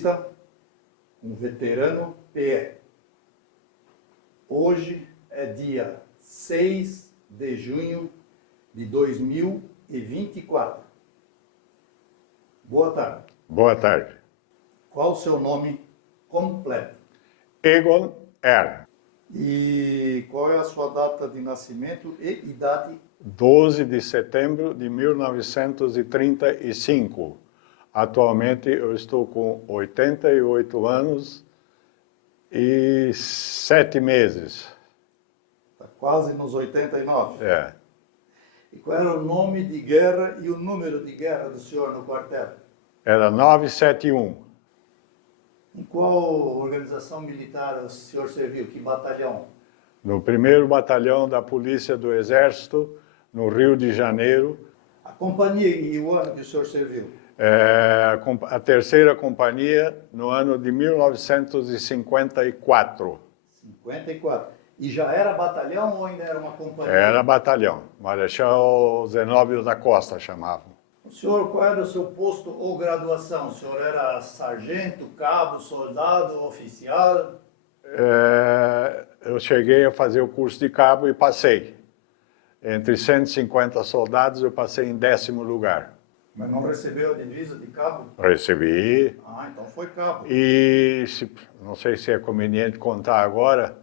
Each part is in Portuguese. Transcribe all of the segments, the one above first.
entrevista com um veterano PE. Hoje é dia 6 de junho de 2024. Boa tarde. Boa tarde. Qual o seu nome completo? Egon R. E qual é a sua data de nascimento e idade? 12 de setembro de 1935. Atualmente eu estou com 88 anos e 7 meses. Está quase nos 89. É. E qual era o nome de guerra e o número de guerra do senhor no quartel? Era 971. Em qual organização militar o senhor serviu? Que batalhão? No 1º Batalhão da Polícia do Exército, no Rio de Janeiro. A companhia e o ano que o senhor serviu? A 3ª Companhia, no ano de 1954. 54. E já era batalhão ou ainda era uma companhia? Era batalhão. Marechal Zenóbio da Costa chamavam. O senhor, qual era o seu posto ou graduação? O senhor era sargento, cabo, soldado, oficial? Eu cheguei a fazer o curso de cabo e passei. Entre 150 soldados, eu passei em 10º lugar. Mas não recebeu a divisa de cabo? Recebi. Ah, então foi cabo. E, não sei se é conveniente contar agora,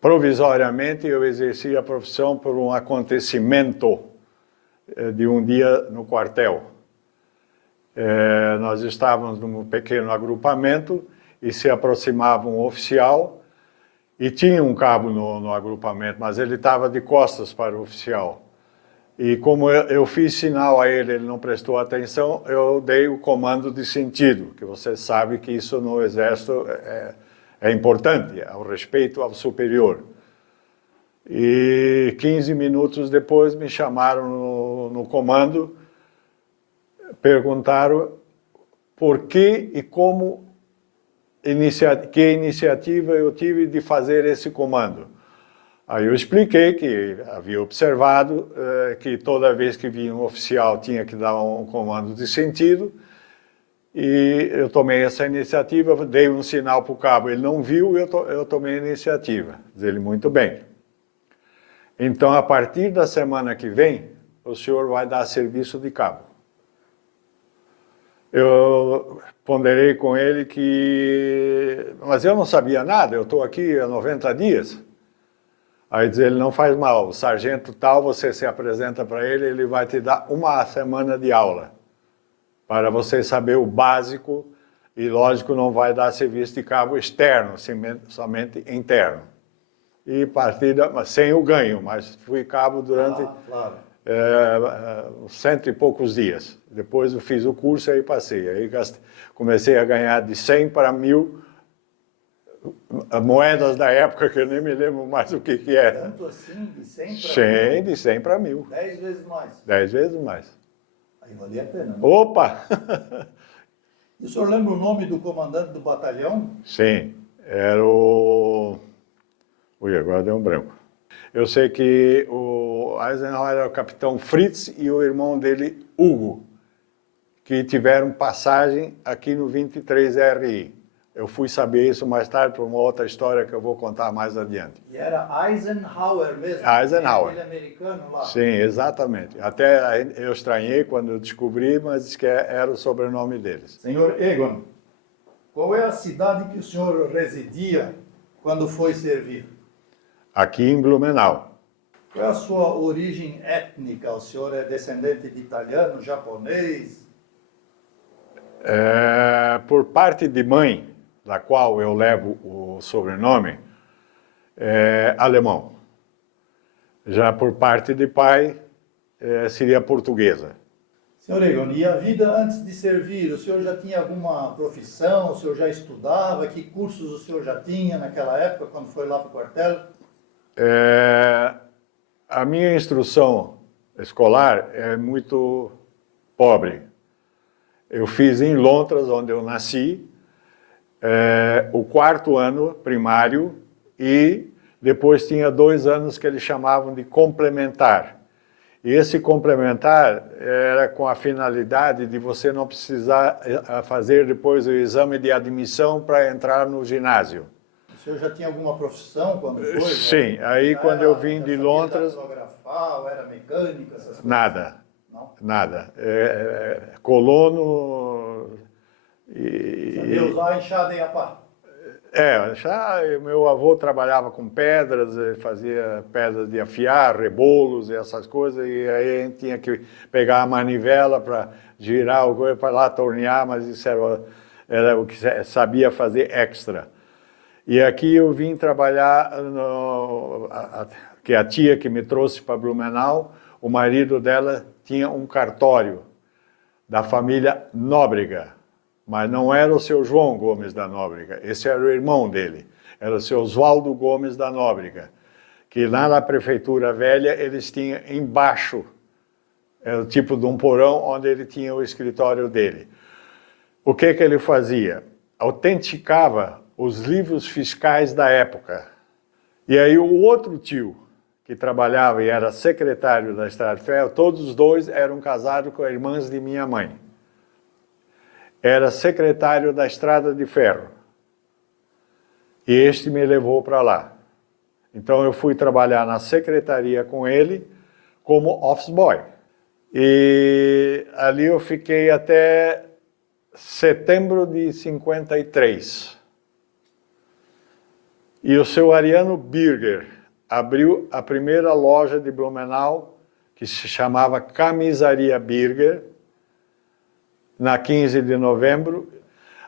provisoriamente eu exerci a profissão por um acontecimento de um dia no quartel. Nós estávamos num pequeno agrupamento e se aproximava um oficial e tinha um cabo no agrupamento, mas ele estava de costas para o oficial. E como eu fiz sinal a ele, ele não prestou atenção, eu dei o comando de sentido, que você sabe que isso no Exército é importante, o respeito ao superior. E 15 minutos depois me chamaram no comando, perguntaram por que e como, que iniciativa eu tive de fazer esse comando. Aí eu expliquei que havia observado que toda vez que vinha um oficial tinha que dar um comando de sentido, e eu tomei essa iniciativa, dei um sinal para o cabo, ele não viu, eu tomei a iniciativa. Diz ele, muito bem. Então, a partir da semana que vem, o senhor vai dar serviço de cabo. Eu ponderei com ele que... Mas eu não sabia nada, eu estou aqui há 90 dias. Aí diz ele, não faz mal, o sargento tal, você se apresenta para ele, ele vai te dar uma semana de aula, para você saber o básico, e lógico, não vai dar serviço de cabo externo, somente interno. E partida, sem o ganho, mas fui cabo durante cento e poucos dias. Depois eu fiz o curso e aí passei. Aí comecei a ganhar de 100 para 1000 moedas da época, que eu nem me lembro mais o que era. Tanto assim, de 100 para 100, de 100 para 1000. 10 vezes mais. 10 vezes mais. Aí valia a pena, né? Opa! E o senhor lembra o nome do comandante do batalhão? Sim, era o... Ui, agora deu um branco. Eu sei que o Eisenhower era o capitão Fritz e o irmão dele, Hugo, que tiveram passagem aqui no 23RI. Eu fui saber isso mais tarde por uma outra história que eu vou contar mais adiante. E era Eisenhower mesmo? Eisenhower. Aquele americano lá? Sim, exatamente. Até eu estranhei quando eu descobri, mas disse que era o sobrenome deles. Senhor Egon, qual é a cidade que o senhor residia quando foi servir? Aqui em Blumenau. Qual é a sua origem étnica? O senhor é descendente de italiano, japonês? Por parte de mãe, da qual eu levo o sobrenome, alemão. Já por parte de pai, seria portuguesa. Senhor Egon, e a vida antes de servir, o senhor já tinha alguma profissão? O senhor já estudava? Que cursos o senhor já tinha naquela época, quando foi lá para o quartel? A minha instrução escolar é muito pobre. Eu fiz em Londres, onde eu nasci, o 4º ano primário e depois tinha 2 anos que eles chamavam de complementar. E esse complementar era com a finalidade de você não precisar fazer depois o exame de admissão para entrar no ginásio. O senhor já tinha alguma profissão quando foi? Sim, né? aí Já quando eu vim já de sabia Londres... datilografar, ou era mecânica, essas coisas? Nada, Não? nada. Colono... Sabia usar a enxada e a pá? Já meu avô trabalhava com pedras, fazia pedras de afiar, rebolos e essas coisas, e aí a gente tinha que pegar a manivela para girar o coisa, para lá tornear, mas isso era o que sabia fazer extra. E aqui eu vim trabalhar, que a tia que me trouxe para Blumenau, o marido dela tinha um cartório da família Nóbrega. Mas não era o seu João Gomes da Nóbrega, esse era o irmão dele, era o seu Oswaldo Gomes da Nóbrega, que lá na prefeitura velha eles tinham embaixo, era o tipo de um porão onde ele tinha o escritório dele. O que ele fazia? Autenticava os livros fiscais da época. E aí o outro tio, que trabalhava e era secretário da Estrada de Ferro, todos os dois eram casados com irmãs de minha mãe. Era secretário da Estrada de Ferro. E este me levou para lá. Então eu fui trabalhar na secretaria com ele como office boy. E ali eu fiquei até setembro de 53. E o seu Ariano Birger abriu a primeira loja de Blumenau, que se chamava Camisaria Birger, na 15 de novembro,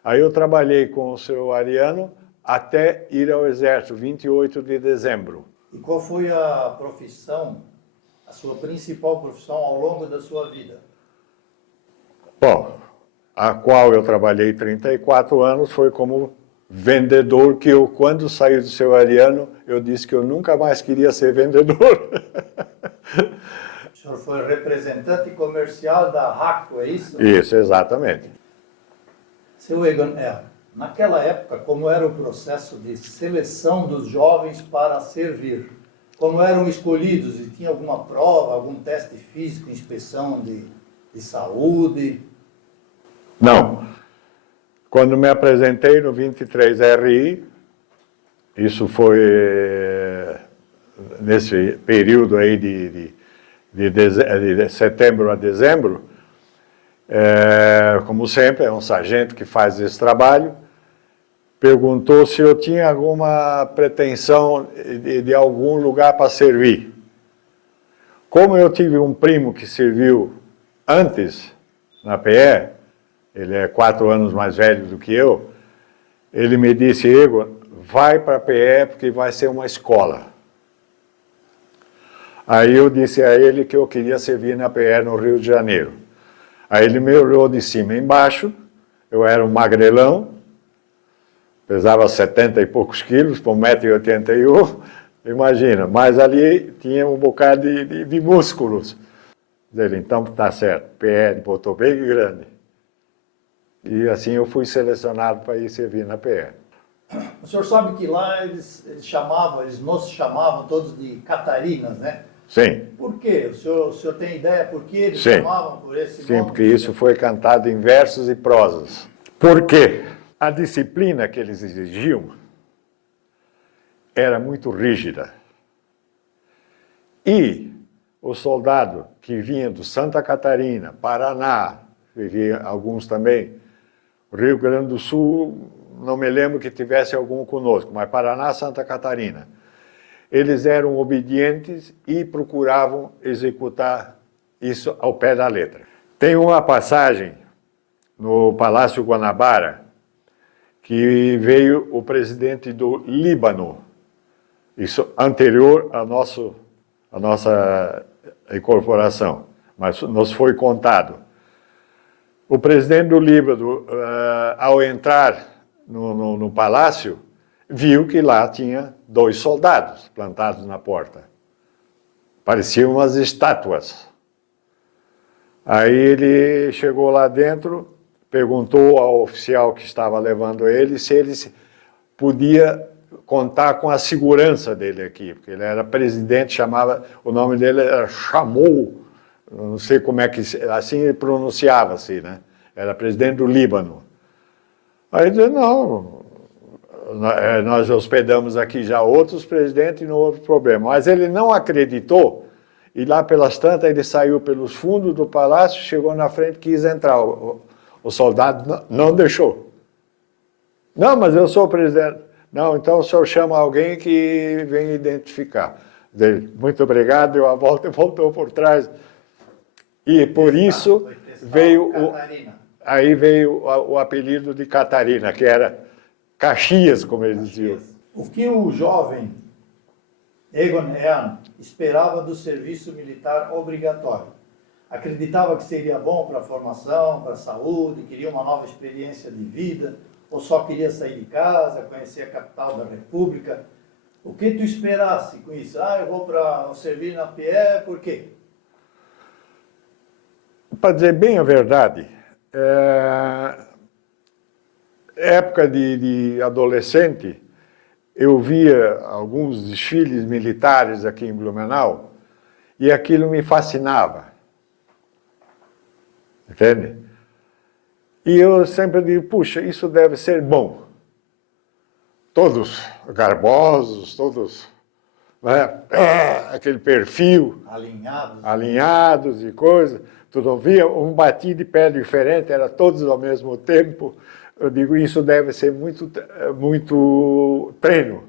aí eu trabalhei com o seu Ariano até ir ao exército, 28 de dezembro. E qual foi a profissão, a sua principal profissão ao longo da sua vida? Bom, a qual eu trabalhei 34 anos foi como vendedor, que eu, quando saí do seu Ariano, eu disse que eu nunca mais queria ser vendedor. O senhor foi representante comercial da RACO, é isso? Isso, exatamente. Seu Egon, naquela época, como era o processo de seleção dos jovens para servir? Como eram escolhidos? E tinha alguma prova, algum teste físico, inspeção de saúde? Não. Quando me apresentei no 23RI, isso foi nesse período aí de setembro a dezembro, como sempre, é um sargento que faz esse trabalho, perguntou se eu tinha alguma pretensão de algum lugar para servir. Como eu tive um primo que serviu antes na PE, ele é 4 anos mais velho do que eu, ele me disse, Igor, vai para a PE porque vai ser uma escola. Aí eu disse a ele que eu queria servir na PE no Rio de Janeiro. Aí ele me olhou de cima e embaixo, eu era um magrelão, pesava 70 e poucos quilos, por 1,81 m, imagina, mas ali tinha um bocado de músculos. Ele, então tá certo, PE de Porto Bem grande. E assim eu fui selecionado para ir servir na PE. O senhor sabe que lá eles nos chamavam todos de Catarinas, né? Sim. Por quê? O senhor tem ideia por que eles Sim. chamavam por esse nome? Sim, porque isso foi cantado em versos e prosas. Por quê? A disciplina que eles exigiam era muito rígida. E o soldado que vinha do Santa Catarina, Paraná, vivia alguns também, Rio Grande do Sul, não me lembro que tivesse algum conosco, mas Paraná, Santa Catarina. Eles eram obedientes e procuravam executar isso ao pé da letra. Tem uma passagem no Palácio Guanabara que veio o presidente do Líbano, isso anterior à nossa incorporação, mas nos foi contado. O presidente do Líbano, ao entrar no palácio, viu que lá tinha 2 soldados plantados na porta. Pareciam umas estátuas. Aí ele chegou lá dentro, perguntou ao oficial que estava levando ele se ele podia contar com a segurança dele aqui, porque ele era presidente, o nome dele era Chamou eu não sei como é que, assim ele pronunciava-se, né? Era presidente do Líbano. Aí ele disse, não, nós hospedamos aqui já outros presidentes e não houve problema. Mas ele não acreditou e lá pelas tantas ele saiu pelos fundos do palácio, chegou na frente, quis entrar. O soldado não deixou. Não, mas eu sou o presidente. Não, então o senhor chama alguém que vem identificar. Ele, muito obrigado, deu a volta e voltou por trás. E por isso veio aí veio o apelido de Catarina, que era Caxias, como eles diziam. O que o jovem Egon Ehren esperava do serviço militar obrigatório? Acreditava que seria bom para a formação, para a saúde, queria uma nova experiência de vida, ou só queria sair de casa, conhecer a capital da República? O que tu esperasse com isso? Eu vou para servir na PE, por quê? Para dizer bem a verdade, época de adolescente, eu via alguns desfiles militares aqui em Blumenau e aquilo me fascinava. Entende? E eu sempre digo, puxa, isso deve ser bom. Todos garbosos, todos, né? Aquele perfil. Alinhados e coisas. Tu não via um batido de pé diferente, era todos ao mesmo tempo. Eu digo, isso deve ser muito treino.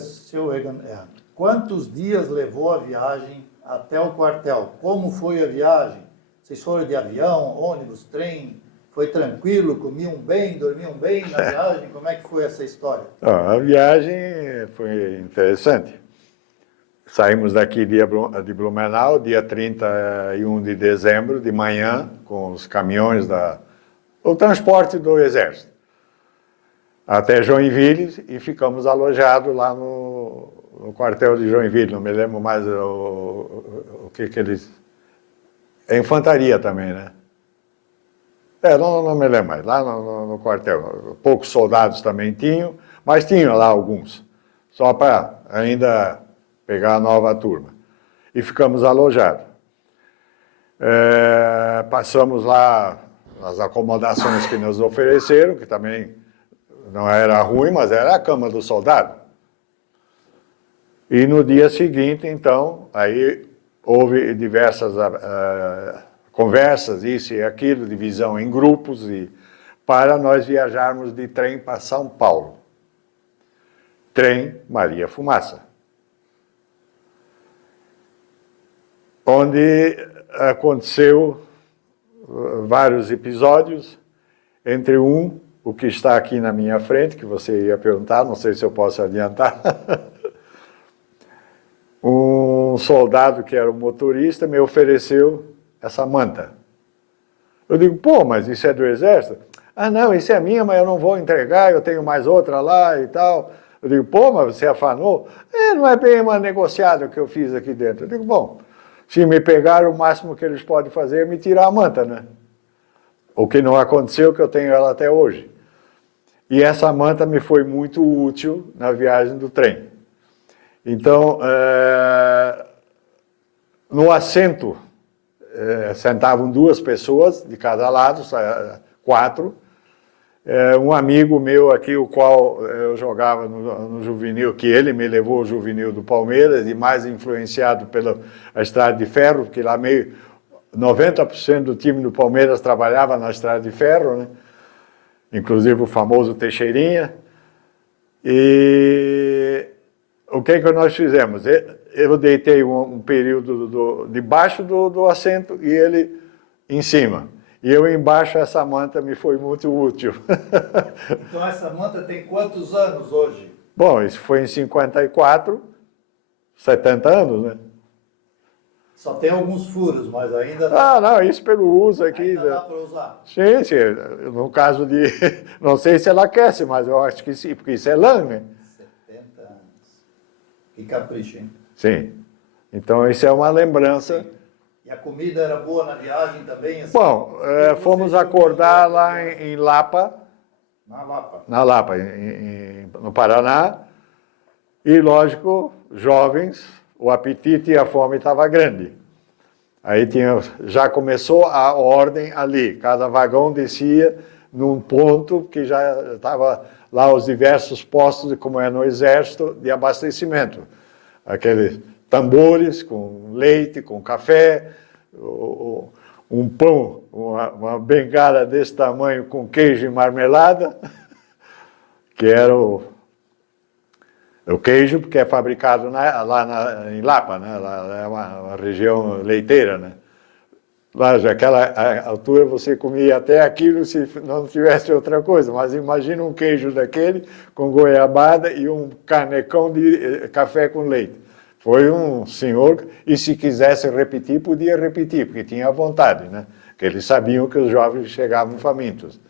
Seu Egon Ehren, quantos dias levou a viagem até o quartel? Como foi a viagem? Vocês foram de avião, ônibus, trem? Foi tranquilo? Comiam bem, dormiam bem na viagem? Como é que foi essa história? A viagem foi interessante. Saímos daqui de Blumenau, dia 31 de dezembro, de manhã, com os caminhões o transporte do Exército, até Joinville, e ficamos alojados lá no quartel de Joinville. Não me lembro mais o que eles... É infantaria também, né? Não me lembro mais. Lá no quartel. Poucos soldados também tinham, mas tinham lá alguns. Só para ainda pegar a nova turma. E ficamos alojados. Passamos lá as acomodações que nos ofereceram, que também não era ruim, mas era a cama do soldado. E no dia seguinte, então, aí houve diversas conversas, isso e aquilo, divisão em grupos, para nós viajarmos de trem para São Paulo. Trem Maria Fumaça. Onde aconteceu vários episódios, entre o que está aqui na minha frente, que você ia perguntar, não sei se eu posso adiantar. Um soldado que era o motorista me ofereceu essa manta. Eu digo, pô, mas isso é do Exército? Não, isso é minha, mas eu não vou entregar, eu tenho mais outra lá e tal. Eu digo, pô, mas você afanou? Não é bem uma negociada que eu fiz aqui dentro. Eu digo, bom, se me pegar, o máximo que eles podem fazer é me tirar a manta, né? O que não aconteceu, que eu tenho ela até hoje. E essa manta me foi muito útil na viagem do trem. Então, no assento, sentavam 2 pessoas de cada lado, 4. Um amigo meu aqui, o qual eu jogava no juvenil, que ele me levou ao juvenil do Palmeiras, e mais influenciado pela Estrada de Ferro, porque lá 90% do time do Palmeiras trabalhava na Estrada de Ferro, né? Inclusive o famoso Teixeirinha. E o que nós fizemos? Eu deitei um período debaixo do assento e ele em cima. E eu embaixo, essa manta me foi muito útil. Então essa manta tem quantos anos hoje? Bom, isso foi em 54, 70 anos, né? Só tem alguns furos, mas ainda... não, isso pelo uso aqui. Ainda dá para usar? Sim, sim. No caso de... Não sei se ela aquece, mas eu acho que sim, porque isso é lã, né? 70 anos. Que capricho, hein? Sim. Então, isso é uma lembrança. Sim. E a comida era boa na viagem também? Assim? Bom, fomos acordar lá em Lapa. Na Lapa? Na Lapa, no Paraná. E, lógico, jovens, o apetite e a fome estavam grande. Aí já começou a ordem ali, cada vagão descia num ponto que já estava lá os diversos postos, como é no exército, de abastecimento. Aqueles tambores com leite, com café, um pão, uma bengala desse tamanho com queijo e marmelada, que era o queijo, porque é fabricado em Lapa, né? Lá é uma região leiteira, né? Lá, naquela altura, você comia até aquilo se não tivesse outra coisa, mas imagina um queijo daquele com goiabada e um canecão de café com leite. Foi um senhor, e se quisesse repetir, podia repetir, porque tinha vontade, né? Porque eles sabiam que os jovens chegavam famintos.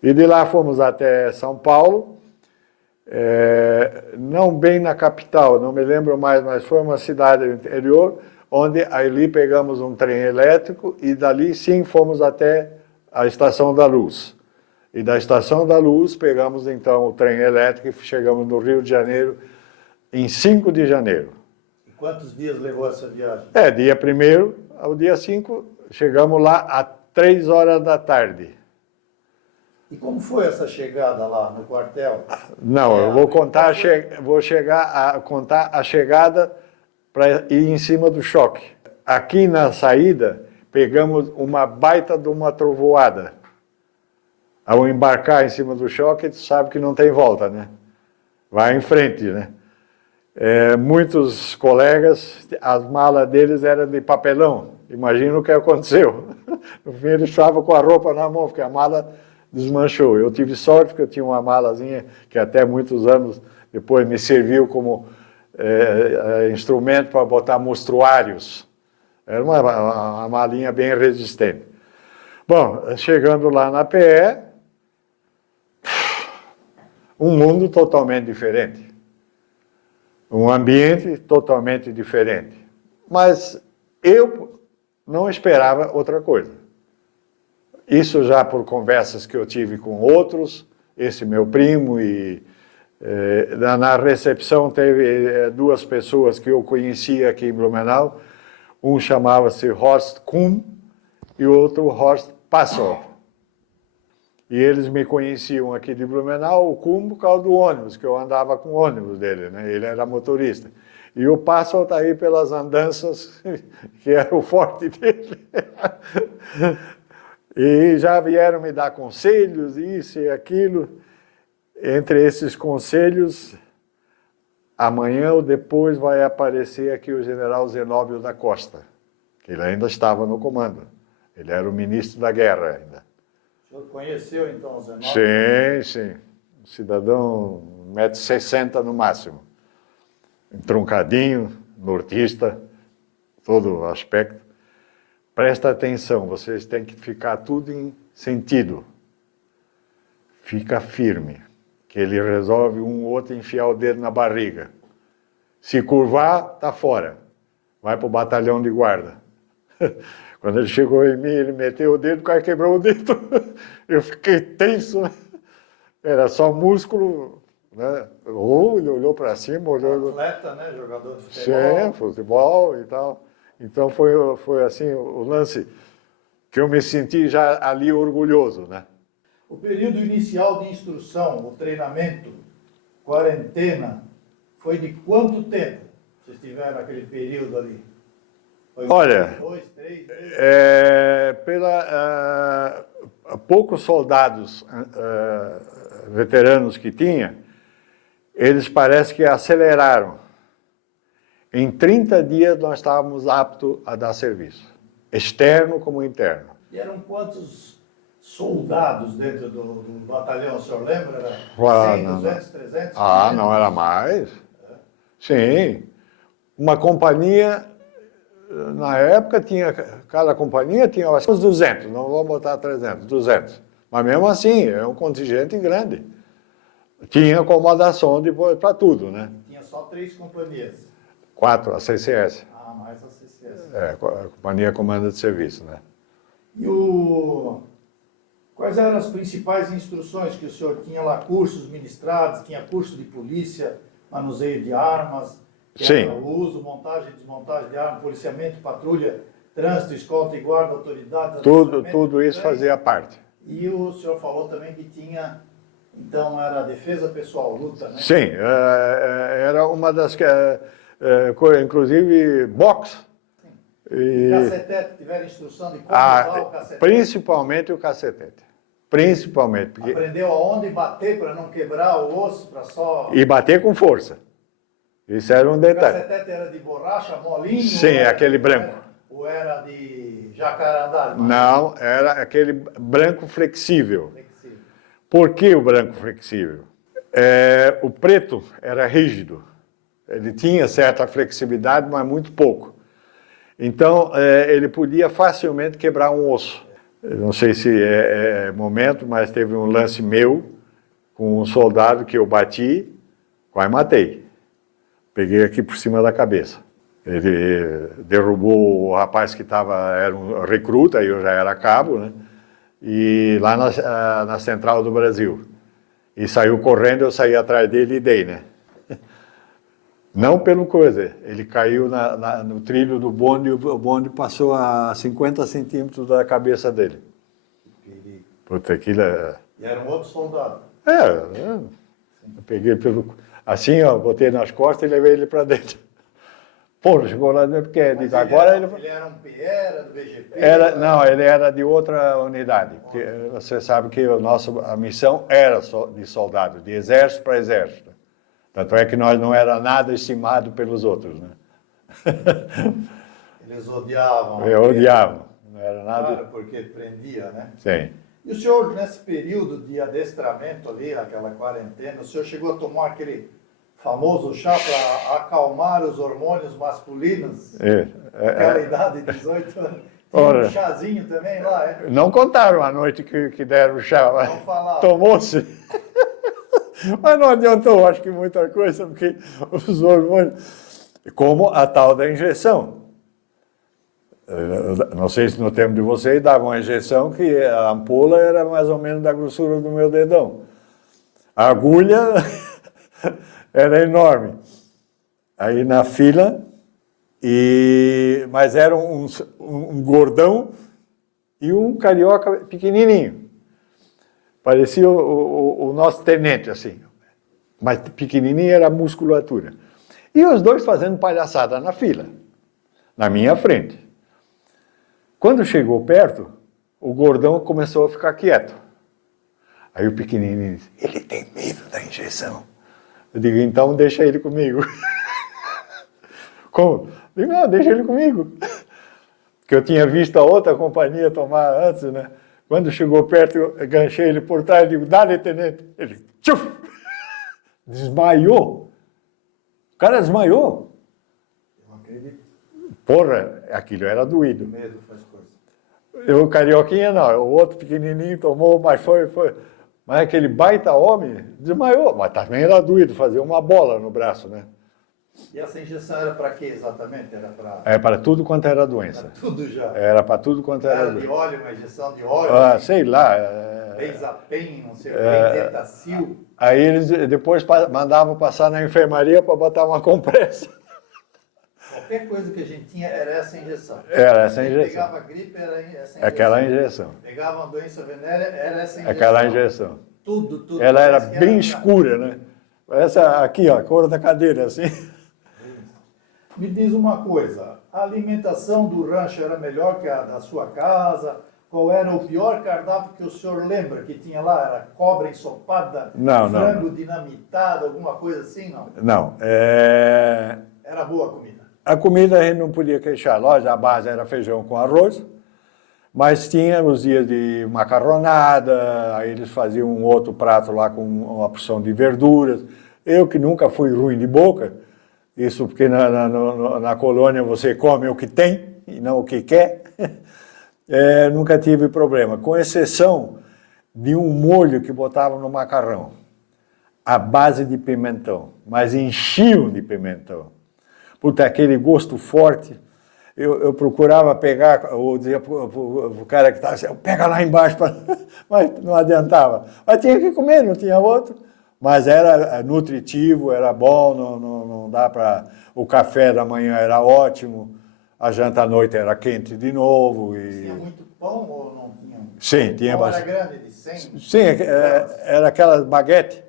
E de lá fomos até São Paulo, não bem na capital, não me lembro mais, mas foi uma cidade do interior, onde ali pegamos um trem elétrico e dali sim fomos até a Estação da Luz. E da Estação da Luz pegamos então o trem elétrico e chegamos no Rio de Janeiro em 5 de janeiro. E quantos dias levou essa viagem? Dia 1º ao dia 5, chegamos lá às 3 horas da tarde. E como foi essa chegada lá no quartel? Não, eu vou contar, vou chegar a contar a chegada para ir em cima do choque. Aqui na saída, pegamos uma baita de uma trovoada. Ao embarcar em cima do choque, tu sabe que não tem volta, né? Vai em frente, né? Muitos colegas, as malas deles eram de papelão. Imagina o que aconteceu. No fim, eles estavam com a roupa na mão, porque a mala desmanchou. Eu tive sorte que eu tinha uma malazinha que até muitos anos depois me serviu como instrumento para botar mostruários. Era uma malinha bem resistente. Bom, chegando lá na PE, um mundo totalmente diferente. Um ambiente totalmente diferente. Mas eu não esperava outra coisa. Isso já por conversas que eu tive com outros, esse meu primo, e na recepção teve 2 pessoas que eu conhecia aqui em Blumenau. Um chamava-se Horst Kuhn e o outro Horst Passow. E eles me conheciam aqui de Blumenau, o Kuhn, por causa do ônibus, que eu andava com o ônibus dele, né? Ele era motorista. E o Passow está aí pelas andanças, que era o forte dele. E já vieram me dar conselhos, isso e aquilo. Entre esses conselhos, amanhã ou depois vai aparecer aqui o general Zenóbio da Costa, que ele ainda estava no comando. Ele era o ministro da guerra ainda. O senhor conheceu então o Zenóbio? Sim, sim. Um cidadão 1,60 m no máximo. Entroncadinho, nortista, todo o aspecto. Presta atenção, vocês têm que ficar tudo em sentido. Fica firme, que ele resolve um ou outro enfiar o dedo na barriga. Se curvar, está fora. Vai para o batalhão de guarda. Quando ele chegou em mim, ele meteu o dedo, o cara quebrou o dedo. Eu fiquei tenso. Era só músculo, né? Ele olhou para cima, olhou... Atleta, né? Jogador de futebol. Sim, futebol e tal. Então foi assim o lance que eu me senti já ali orgulhoso, né? O período inicial de instrução, o treinamento, quarentena, foi de quanto tempo vocês tiveram naquele período ali? Foi Olha, 2, 3 meses? Poucos soldados veteranos que tinha, eles parece que aceleraram. Em 30 dias nós estávamos aptos a dar serviço, externo como interno. E eram quantos soldados dentro do batalhão, o senhor lembra? Era 100, 200, 300? Ah, não, era mais. Sim. Uma companhia, na época, cada companhia tinha uns 200, não vou botar 300, 200. Mas mesmo assim, é um contingente grande. Tinha acomodação depois para tudo, né? Tinha só 3 companhias. 4, a CCS. Ah, mais a CCS. A Companhia Comando de Serviço, né? E quais eram as principais instruções que o senhor tinha lá? Cursos ministrados, tinha curso de polícia, manuseio de armas, Sim. o uso, montagem e desmontagem de armas, policiamento, patrulha Trânsito, escolta e guarda, autoridade... Tudo isso fazia parte. E o senhor falou também que tinha, então, era defesa pessoal, luta, né? Sim, era uma das... inclusive, boxe. E cacetete, tiveram instrução de como usar o cacetete? Principalmente o cacetete. Principalmente. Porque... Aprendeu aonde bater para não quebrar o osso, para só... E bater com força. Isso era um detalhe. O cacetete era de borracha, molinho? Sim, aquele branco. Ou era de jacarandá? Não, era aquele branco flexível. Flexível. Por que o branco flexível? O preto era rígido. Ele tinha certa flexibilidade, mas muito pouco. Então, ele podia facilmente quebrar um osso. Eu não sei se é momento, mas teve um lance meu com um soldado que eu bati, quase matei. Peguei aqui por cima da cabeça. Ele derrubou o rapaz que era um recruta, eu já era cabo, né? E lá na Central do Brasil. E saiu correndo, eu saí atrás dele e dei, né? Não pelo coisa, ele caiu no trilho do bonde e o bonde passou a 50 centímetros da cabeça dele. Puta, aquilo é... E era um outro soldado? Eu peguei pelo... Assim, ó, botei nas costas e levei ele para dentro. Pô, chegou lá dentro, porque Mas agora ele era um PE, era do VGP? Não, ele era de outra unidade. Porque você sabe que a missão era de soldado, de exército para exército. Tanto é que nós não era nada estimado pelos outros, né? Eles odiavam. Odiavam, não era nada... Claro, porque prendia, né? Sim. E o senhor, nesse período de adestramento ali, aquela quarentena, o senhor chegou a tomar aquele famoso chá para acalmar os hormônios masculinos? Aquela idade de 18 anos. Tinha um chazinho também lá, é? Não contaram a noite que deram o chá. Não falaram. Tomou-se. Mas não adiantou, acho que muita coisa, porque os hormônios... Como a tal da injeção. Não sei se no tempo de vocês davam uma injeção que a ampola era mais ou menos da grossura do meu dedão. A agulha era enorme. Aí na fila, mas era um gordão e um carioca pequenininho. Parecia o nosso tenente, assim. Mas pequenininho era a musculatura. E os dois fazendo palhaçada na fila, na minha frente. Quando chegou perto, o gordão começou a ficar quieto. Aí o pequenininho disse, ele tem medo da injeção. Eu digo, então deixa ele comigo. Como? Eu digo, não, deixa ele comigo. Porque eu tinha visto a outra companhia tomar antes, né? Quando chegou perto, eu ganchei ele por trás e digo, dá-lhe, tenente. Ele, tchuf! Desmaiou. O cara desmaiou. Eu acredito. Porra, aquilo era doído. O medo faz coisa. O carioquinha não, o outro pequenininho tomou, mas foi. Mas aquele baita homem desmaiou. Mas também era doído fazer uma bola no braço, né? E essa injeção era para quê exatamente? Era para... É para tudo quanto era doença. Era tudo já. Era para tudo quanto era Era doença. de óleo, uma injeção de óleo. Sei lá. Benzapem, não sei o que, Zetacil. Aí eles depois mandavam passar na enfermaria para botar uma compressa. Qualquer coisa que a gente tinha era essa injeção. Era essa injeção. Pegava gripe, era essa injeção. Aquela injeção. Pegava uma doença venérea, era essa injeção. Aquela injeção. Tudo. Ela era bem escura, né? Essa aqui, ó, a cor da cadeira, assim. Me diz uma coisa, a alimentação do rancho era melhor que a da sua casa? Qual era o pior cardápio que o senhor lembra que tinha lá? Era cobra ensopada? Não. Frango dinamitado, alguma coisa assim, não? Não. Era boa a comida? A comida a gente não podia queixar. Lógico, a base era feijão com arroz, mas tinha os dias de macarronada, aí eles faziam um outro prato lá com uma porção de verduras. Eu que nunca fui ruim de boca, isso porque na colônia você come o que tem e não o que quer, nunca tive problema, com exceção de um molho que botavam no macarrão, à base de pimentão, mas enchiam de pimentão. Puta, aquele gosto forte. Eu procurava pegar, ou dizia para o cara que estava assim, pega lá embaixo, mas não adiantava. Mas tinha que comer, não tinha outro. Mas era nutritivo, era bom, não dá para... O café da manhã era ótimo, a janta à noite era quente de novo. Tinha muito pão ou não tinha? Sim, tinha O pão era bastante. grande, de 100? Sim, era aquelas baguete,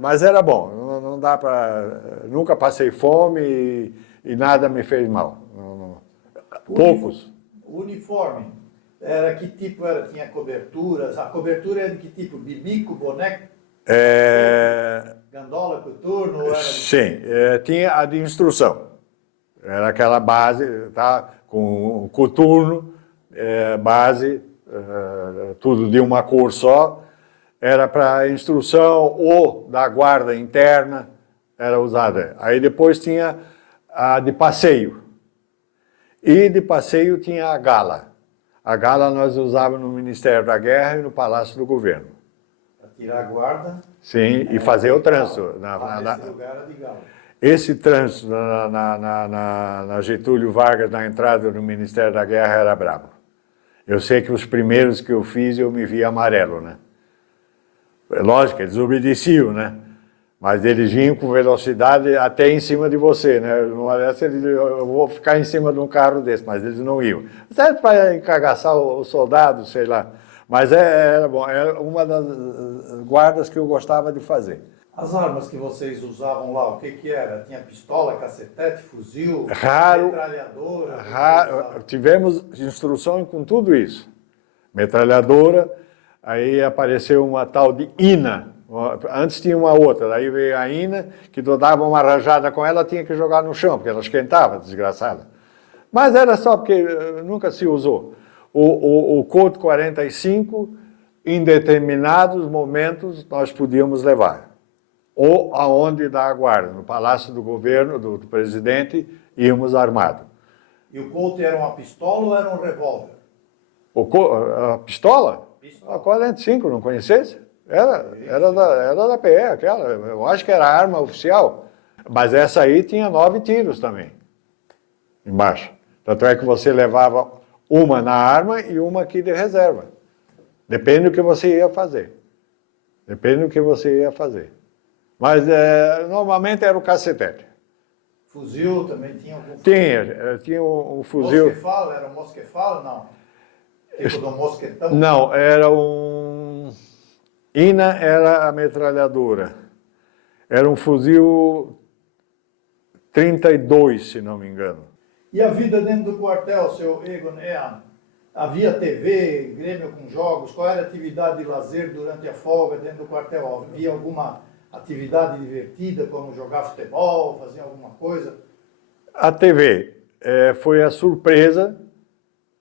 mas era bom, não dá para... Nunca passei fome e nada me fez mal. Poucos. O uniforme, era que tipo era? Tinha coberturas? A cobertura era de que tipo? Bibico, boneco, gandola, coturno? Ou era Sim, tinha a de instrução. Era aquela base, tá? Com coturno, base, tudo de uma cor só. Era para instrução ou da guarda interna, era usada. Aí depois tinha a de passeio. E de passeio tinha a gala. A gala nós usávamos no Ministério da Guerra e no Palácio do Governo. para tirar a guarda? Sim, e fazer o trânsito. Nesse lugar era de gala. Esse trânsito na Getúlio Vargas, na entrada do Ministério da Guerra, era brabo. Eu sei que os primeiros que eu fiz, eu me vi amarelo, né? Lógico, eles obedeciam, né? Mas eles vinham com velocidade até em cima de você, né? Numa dessas, eu vou ficar em cima de um carro desse, mas eles não iam. Certo para encagaçar o soldado, sei lá. Mas era bom, era uma das guardas que eu gostava de fazer. As armas que vocês usavam lá, o que que era? Tinha pistola, cacetete, fuzil, Raro, metralhadora? tivemos instrução com tudo isso. Metralhadora, aí apareceu uma tal de INA. Antes tinha uma outra, aí veio a INA, que tu dava uma rajada com ela, tinha que jogar no chão, porque ela esquentava, desgraçada. Mas era só porque nunca se usou. O Colt 45, em determinados momentos, nós podíamos levar. Ou aonde dar a guarda, no Palácio do Governo, do presidente, íamos armados. E o Colt era uma pistola ou era um revólver? A pistola? A 45, não conhecesse? Era da PE, aquela. Eu acho que era a arma oficial. Mas essa aí tinha 9 tiros também, embaixo. Tanto é que você levava uma na arma e uma aqui de reserva. Depende do que você ia fazer. Depende do que você ia fazer. Mas normalmente era o cacetete. Fuzil também tinha algum fuzil? Tinha um fuzil. Mosquefala? Era um mosquefala? Não. Tipo do mosquetão? Não, era um... INA era a metralhadora. Era um fuzil 32, se não me engano. E a vida dentro do quartel, seu Egon Ean? Havia TV, Grêmio com jogos? Qual era a atividade de lazer durante a folga dentro do quartel? Havia alguma atividade divertida, como jogar futebol, fazer alguma coisa? A TV foi a surpresa,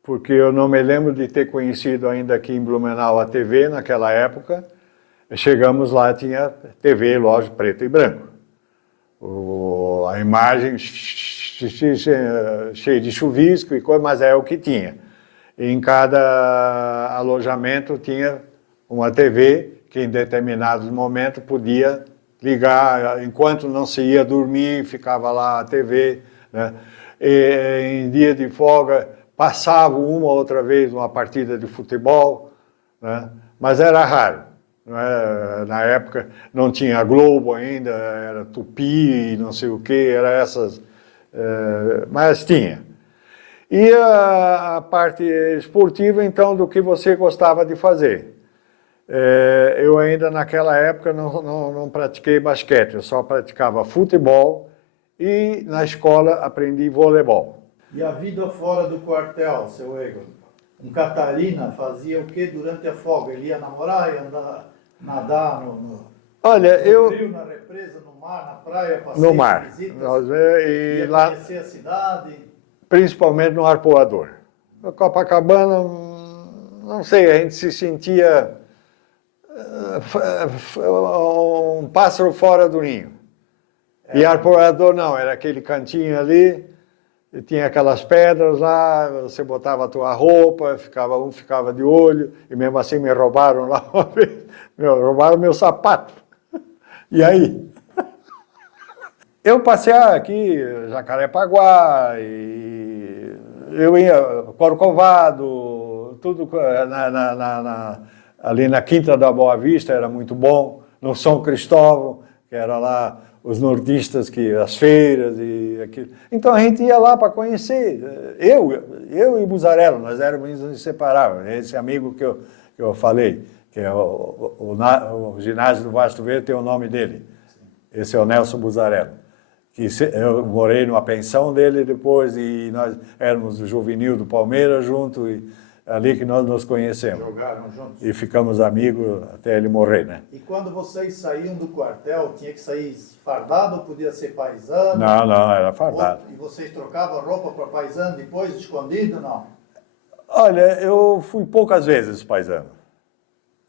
porque eu não me lembro de ter conhecido ainda aqui em Blumenau a TV naquela época. Chegamos lá, tinha TV, lógico, preto e branco. A imagem cheia de chuvisco e coisa, mas é o que tinha. Em cada alojamento tinha uma TV que em determinados momentos podia ligar, enquanto não se ia dormir, ficava lá a TV, né? E, em dia de folga, passava uma ou outra vez uma partida de futebol, né? Mas era raro. Na época não tinha Globo ainda, era Tupi, não sei o que, era essas, mas tinha. E a parte esportiva, então, do que você gostava de fazer. Eu ainda naquela época não pratiquei basquete, eu só praticava futebol e na escola aprendi voleibol. E a vida fora do quartel, seu Egon? Um Catarina fazia o que durante a folga? Ele ia namorar, ia nadar no rio, na represa, no mar, na praia, passeio, no mar. visitas, E ia lá, conhecer a cidade? principalmente no arpoador. No Copacabana, não sei, a gente se sentia um pássaro fora do ninho. E arpoador não, era aquele cantinho ali, e tinha aquelas pedras lá, você botava a tua roupa, um ficava de olho, e mesmo assim me roubaram lá uma vez, roubaram meu sapato. E aí? Eu passei aqui, Jacarepaguá, e eu ia, Corcovado, tudo ali na Quinta da Boa Vista era muito bom, no São Cristóvão, que era lá os nordistas, que as feiras e aquilo. Então a gente ia lá para conhecer. Eu e o Buzzarello, nós éramos inseparáveis. Esse amigo que eu falei, que é o ginásio do Vasto Verde, tem o nome dele. Esse é o Nelson Buzzarello. Eu morei numa pensão dele depois e nós éramos o juvenil do Palmeiras junto, e ali que nós nos conhecemos. Jogaram juntos. E ficamos amigos até ele morrer, né? E quando vocês saíam do quartel, tinha que sair fardado ou podia ser paisano? Não, era fardado. E vocês trocavam roupa para paisano depois, escondido, não? Olha, eu fui poucas vezes paisano.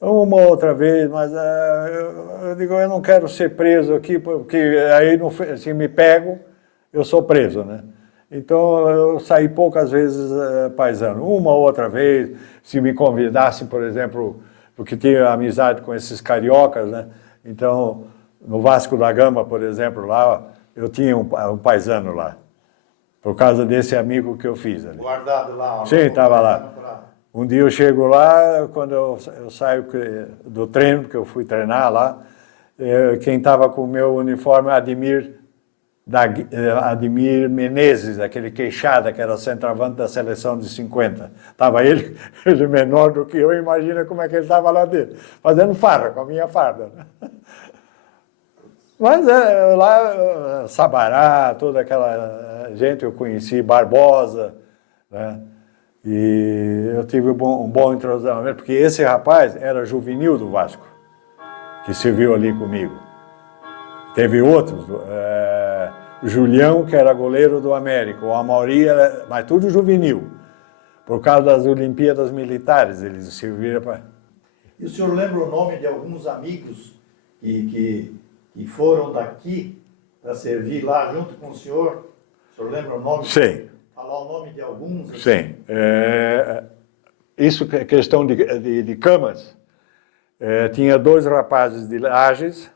Uma outra vez, mas eu digo, eu não quero ser preso aqui, porque aí se me pego, eu sou preso, né? Então eu saí poucas vezes paisano. Uma outra vez, se me convidassem, por exemplo, porque tinha amizade com esses cariocas, né? Então, no Vasco da Gama, por exemplo, lá, eu tinha um paisano lá, por causa desse amigo que eu fiz ali. Guardado lá? Sim, estava lá. Um dia eu chego lá, quando eu saio do treino, porque eu fui treinar lá, quem estava com o meu uniforme é Ademir Menezes, aquele queixada, que era centroavante da seleção de 50. Estava ele menor do que eu, imagina como é que ele estava lá dentro, fazendo farra, com a minha farda. Mas lá, Sabará, toda aquela gente eu conheci, Barbosa, né? E eu tive um bom entrosamento, porque esse rapaz era juvenil do Vasco, que serviu ali comigo. Teve outros, o Julião, que era goleiro do América, o Amaury, mas tudo juvenil. Por causa das Olimpíadas Militares, eles serviram para... E o senhor lembra o nome de alguns amigos que foram daqui para servir lá junto com o senhor? O senhor lembra o nome? Sim. Falar o nome de alguns? Assim? Sim. Isso é questão de camas. Tinha dois rapazes de Lages,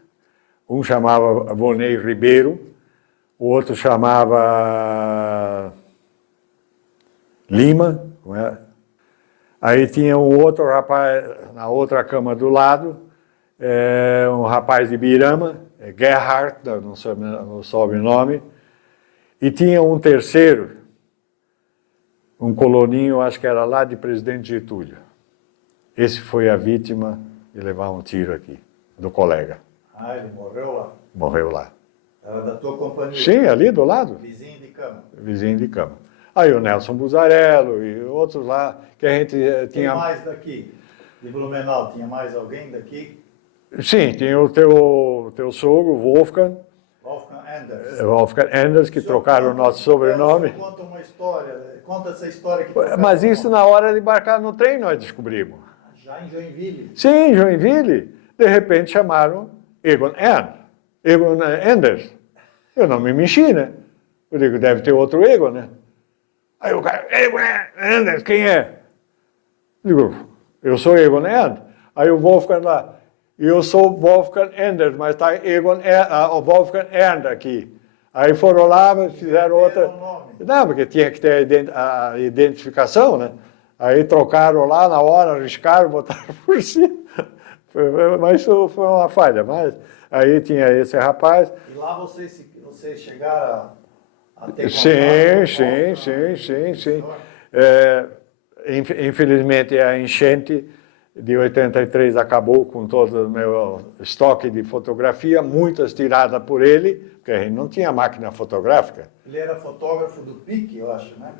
um chamava Vonei Ribeiro, o outro chamava Lima. Aí tinha um outro rapaz na outra cama do lado, um rapaz de Birama, Gerhard, não soube o nome, e tinha um terceiro, um coloninho, acho que era lá de Presidente Getúlio. Esse foi a vítima de levar um tiro aqui, do colega. Ah, ele morreu lá? Morreu lá. Era da tua companhia? Sim, ali do lado. Vizinho de cama? Vizinho de cama. Aí o Nelson Buzzarello e outros lá, que a gente tinha... Tem mais daqui? De Blumenau, tinha mais alguém daqui? Sim, tinha o teu sogro, Wolfgang Enders, que trocaram o nosso sobrenome. Conta uma história, conta essa história que... Mas isso na hora de embarcar no trem nós descobrimos. Já em Joinville? Sim, em Joinville. De repente chamaram Egon Enders. Eu não me mexi, né? Eu digo, deve ter outro Egon, né? Aí o cara, Egon Enders, quem é? Eu digo, eu sou Egon Enders. Aí o Wolfgang lá, eu sou Wolfgang Enders, mas está o Wolfgang Enders aqui. Aí foram lá, fizeram outra... Não, porque tinha que ter a identificação, né? Aí trocaram lá na hora, arriscaram, botaram por cima. Mas isso foi uma falha. Mas aí tinha esse rapaz. E lá vocês chegaram a ter Sim. Infelizmente a enchente de 83 acabou com todo o meu estoque de fotografia, muitas tiradas por ele, porque a gente não tinha máquina fotográfica. Ele era fotógrafo do PIC, eu acho, né?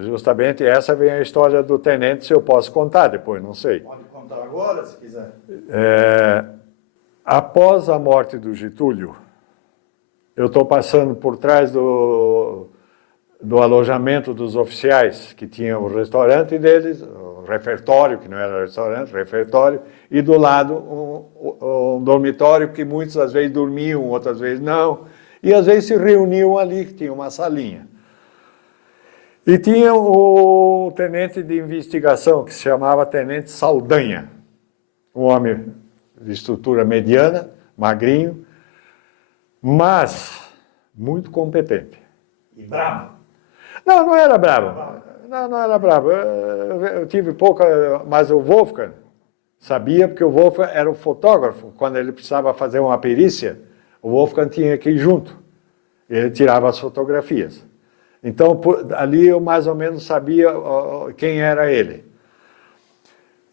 Justamente essa vem a história do tenente, se eu posso contar depois, não sei. Pode contar agora, se quiser. Após a morte do Getúlio, eu estou passando por trás do alojamento dos oficiais, que tinha o restaurante deles, o refeitório, que não era restaurante, refeitório, e do lado um dormitório que muitas às vezes dormiam, outras vezes não, e às vezes se reuniam ali, que tinha uma salinha. E tinha o tenente de investigação, que se chamava Tenente Saldanha, um homem de estrutura mediana, magrinho, mas muito competente. E bravo? Não era bravo. Não era bravo. Eu tive pouca... Mas o Wolfgang sabia porque o Wolfgang era o fotógrafo. Quando ele precisava fazer uma perícia, o Wolfgang tinha que ir junto. Ele tirava as fotografias. Então, ali eu mais ou menos sabia quem era ele.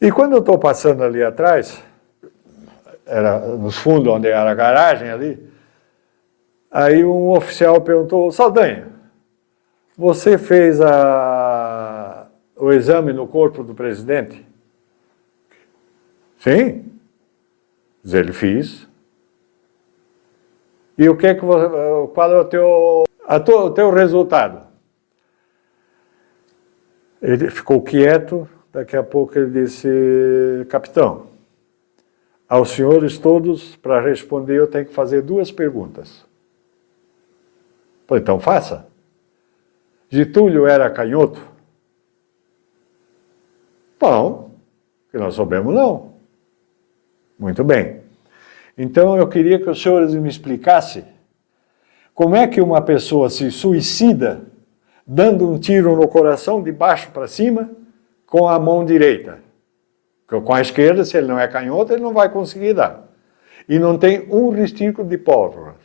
E quando eu estou passando ali atrás, era nos fundos onde era a garagem ali, aí um oficial perguntou: Saldanha, você fez o exame no corpo do presidente? Sim. Diz ele: fiz. E qual é o teu resultado? Ele ficou quieto, daqui a pouco ele disse: capitão, aos senhores todos, para responder, eu tenho que fazer 2 perguntas. Pô, então faça. Getúlio era canhoto? Bom, que nós soubemos não. Muito bem. Então eu queria que os senhores me explicassem como é que uma pessoa se suicida dando um tiro no coração de baixo para cima com a mão direita. Porque com a esquerda, se ele não é canhoto, ele não vai conseguir dar. E não tem um restício de pólvora.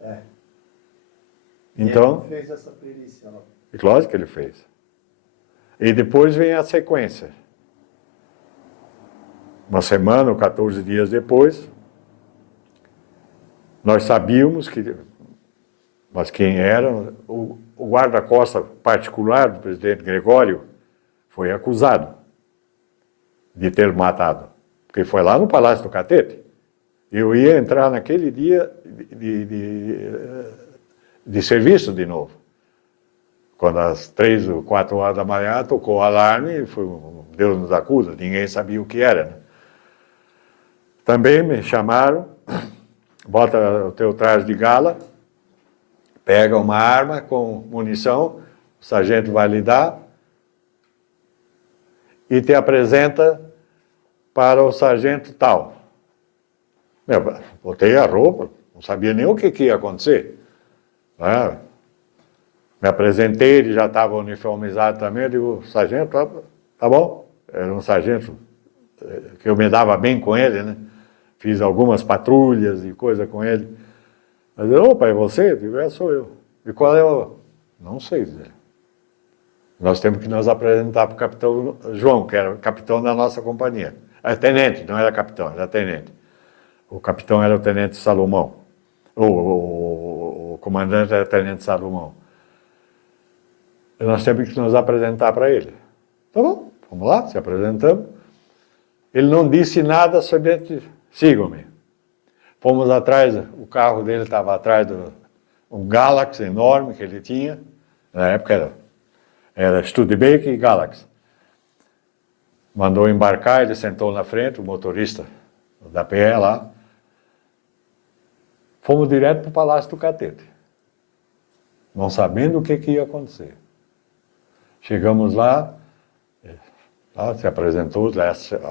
É. Então, ele fez essa perícia, não? Lógico que ele fez. E depois vem a sequência. Uma semana ou 14 dias depois, nós sabíamos mas quem era, o guarda-costas particular do presidente Gregório foi acusado de ter matado, porque foi lá no Palácio do Catete. Eu ia entrar naquele dia de serviço de novo. Quando às 3 ou 4 horas da manhã tocou o alarme, Deus nos acusa, ninguém sabia o que era. Né? Também me chamaram, bota o teu traje de gala, pega uma arma com munição, o sargento vai lhe dar e te apresenta para o sargento tal. Eu botei a roupa, não sabia nem o que ia acontecer. Né? Me apresentei, ele já estava uniformizado também, eu digo: sargento, tá bom? Era um sargento que eu me dava bem com ele, né? Fiz algumas patrulhas e coisa com ele. Mas eu: opa, é você? Eu digo: sou eu. E qual é o... Não sei dizer. Nós temos que nos apresentar para o capitão João, que era o capitão da nossa companhia. Tenente, não era capitão, era tenente. O capitão era o tenente Salomão. O comandante era o tenente Salomão. E nós temos que nos apresentar para ele. Tá bom, vamos lá, se apresentamos. Ele não disse nada, somente sigam-me. Fomos atrás, o carro dele estava atrás de um Galaxy enorme que ele tinha. Na época era Studebaker e Galaxy. Mandou embarcar, ele sentou na frente, o motorista da PE lá. Fomos direto para o Palácio do Catete, não sabendo o que ia acontecer. Chegamos lá se apresentou,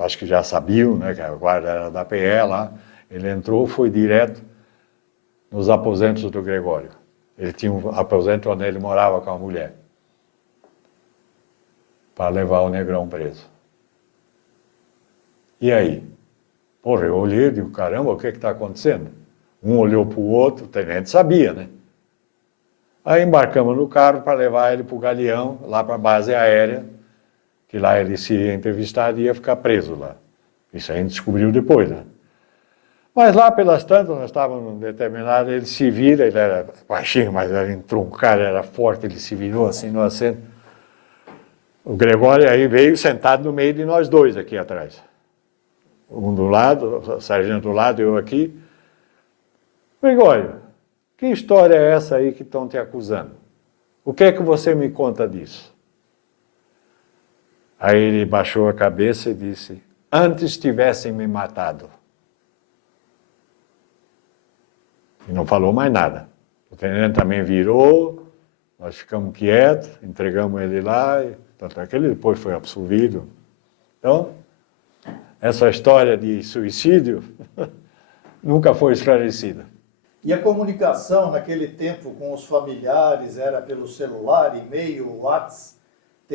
acho que já sabiam, né, que a guarda era da PE lá. Ele entrou, foi direto nos aposentos do Gregório. Ele tinha um aposento onde ele morava com a mulher, para levar o Negrão preso. E aí? Porra, eu olhei e digo: caramba, o que está acontecendo? Um olhou para o outro, o tenente sabia, né? Aí embarcamos no carro para levar ele para o Galeão, lá para a base aérea, que lá ele seria entrevistado e ia ficar preso lá. Isso a gente descobriu depois, né? Mas lá pelas tantas, nós estávamos num determinado, ele se vira, ele era baixinho, mas era entroncado, era forte, ele se virou assim no assento. O Gregório aí veio sentado no meio de nós dois aqui atrás. Um do lado, o sargento do lado, eu aqui. Gregório, que história é essa aí que estão te acusando? O que é que você me conta disso? Aí ele baixou a cabeça e disse: antes tivessem me matado. E não falou mais nada. O tenente também virou, nós ficamos quietos, entregamos ele lá, tanto é que ele depois foi absolvido. Então, essa história de suicídio nunca foi esclarecida. E a comunicação naquele tempo com os familiares era pelo celular, e-mail, WhatsApp,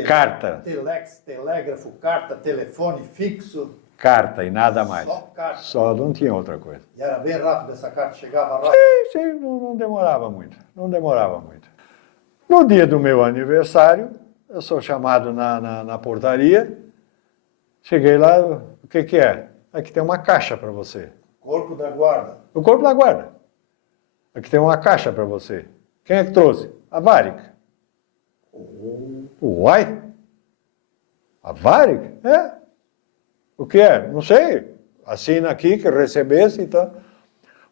Carta. telex, telégrafo, carta, telefone fixo? Carta e nada mais. Só carta. Só, não tinha outra coisa. E era bem rápido essa carta, chegava rápido. Sim, não demorava muito. Não demorava muito. No dia do meu aniversário, eu sou chamado na portaria. Cheguei lá, o que é? Aqui tem uma caixa para você. Corpo da guarda. O corpo da guarda. Aqui tem uma caixa para você. Quem é que trouxe? A Varig. Uai? A Varig? É. O que é? Não sei. Assina aqui que recebesse, então.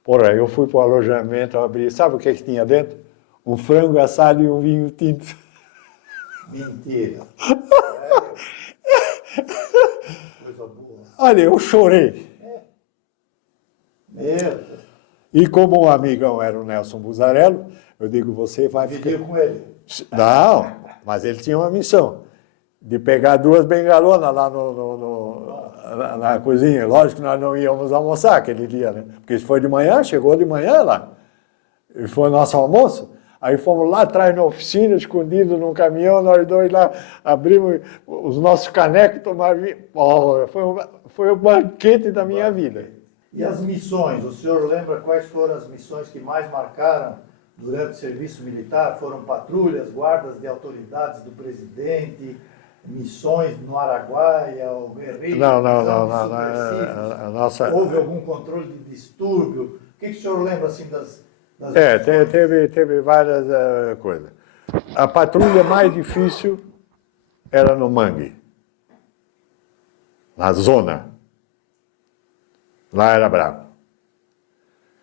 Porra, eu fui para o alojamento, abri. Sabe o que tinha dentro? Um frango assado e um vinho tinto. Mentira. Coisa boa. Olha, eu chorei. Meu Deus. E como um amigão era o Nelson Buzarello, eu digo, você vai ficar... Dividiu com ele. Não, mas ele tinha uma missão de pegar 2 bengalonas lá na cozinha. Lógico que nós não íamos almoçar aquele dia, né? Porque isso foi de manhã, chegou de manhã lá. E foi nosso almoço. Aí fomos lá atrás na oficina, escondido num caminhão, nós dois lá abrimos os nossos canecos e tomamos vinho. Oh, foi o banquete da minha vida. E as missões? O senhor lembra quais foram as missões que mais marcaram durante o serviço militar? Foram patrulhas, guardas de autoridades do presidente, missões no Araguaia, o Guerreiro? Não. A nossa... Houve algum controle de distúrbio? O que o senhor lembra assim das teve várias coisas. A patrulha mais difícil era no Mangue, na zona. Lá era bravo.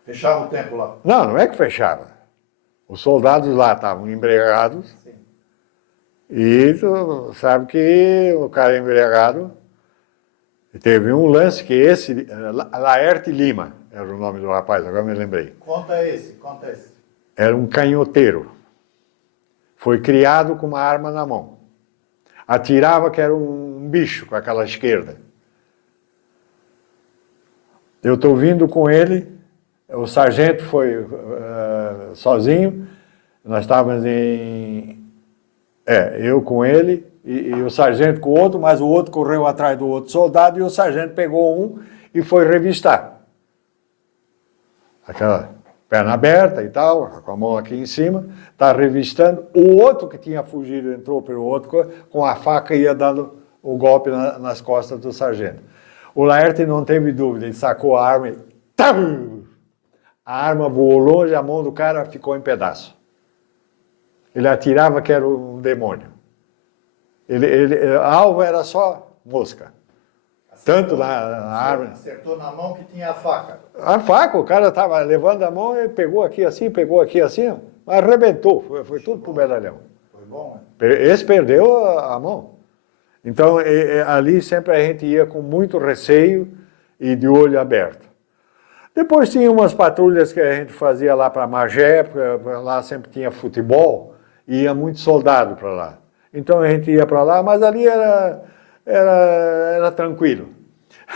Fechava o tempo lá? Não é que fechava. Os soldados lá estavam embriagados. Sim. E tu sabe que o cara embriagado... Teve um lance que esse... Laerte Lima era o nome do rapaz, agora me lembrei. Conta esse. Era um canhoteiro. Foi criado com uma arma na mão. Atirava que era um bicho com aquela esquerda. Eu estou vindo com ele, o sargento foi sozinho, nós estávamos eu com ele e o sargento com o outro, mas o outro correu atrás do outro soldado e o sargento pegou um e foi revistar. Aquela perna aberta e tal, com a mão aqui em cima, está revistando. O outro que tinha fugido entrou pelo outro, com a faca ia dando o golpe nas costas do sargento. O Laerte não teve dúvida, ele sacou a arma e... A arma voou longe, a mão do cara ficou em pedaço. Ele atirava que era um demônio. A alvo era só mosca. Tanto na arma... Acertou na mão que tinha a faca. A faca, o cara estava levando a mão e pegou aqui assim, mas arrebentou, foi tudo pro medalhão. Foi bom, né? Esse perdeu a mão. Então, ali sempre a gente ia com muito receio e de olho aberto. Depois tinha umas patrulhas que a gente fazia lá para Magé, porque lá sempre tinha futebol, e ia muito soldado para lá. Então a gente ia para lá, mas ali era tranquilo.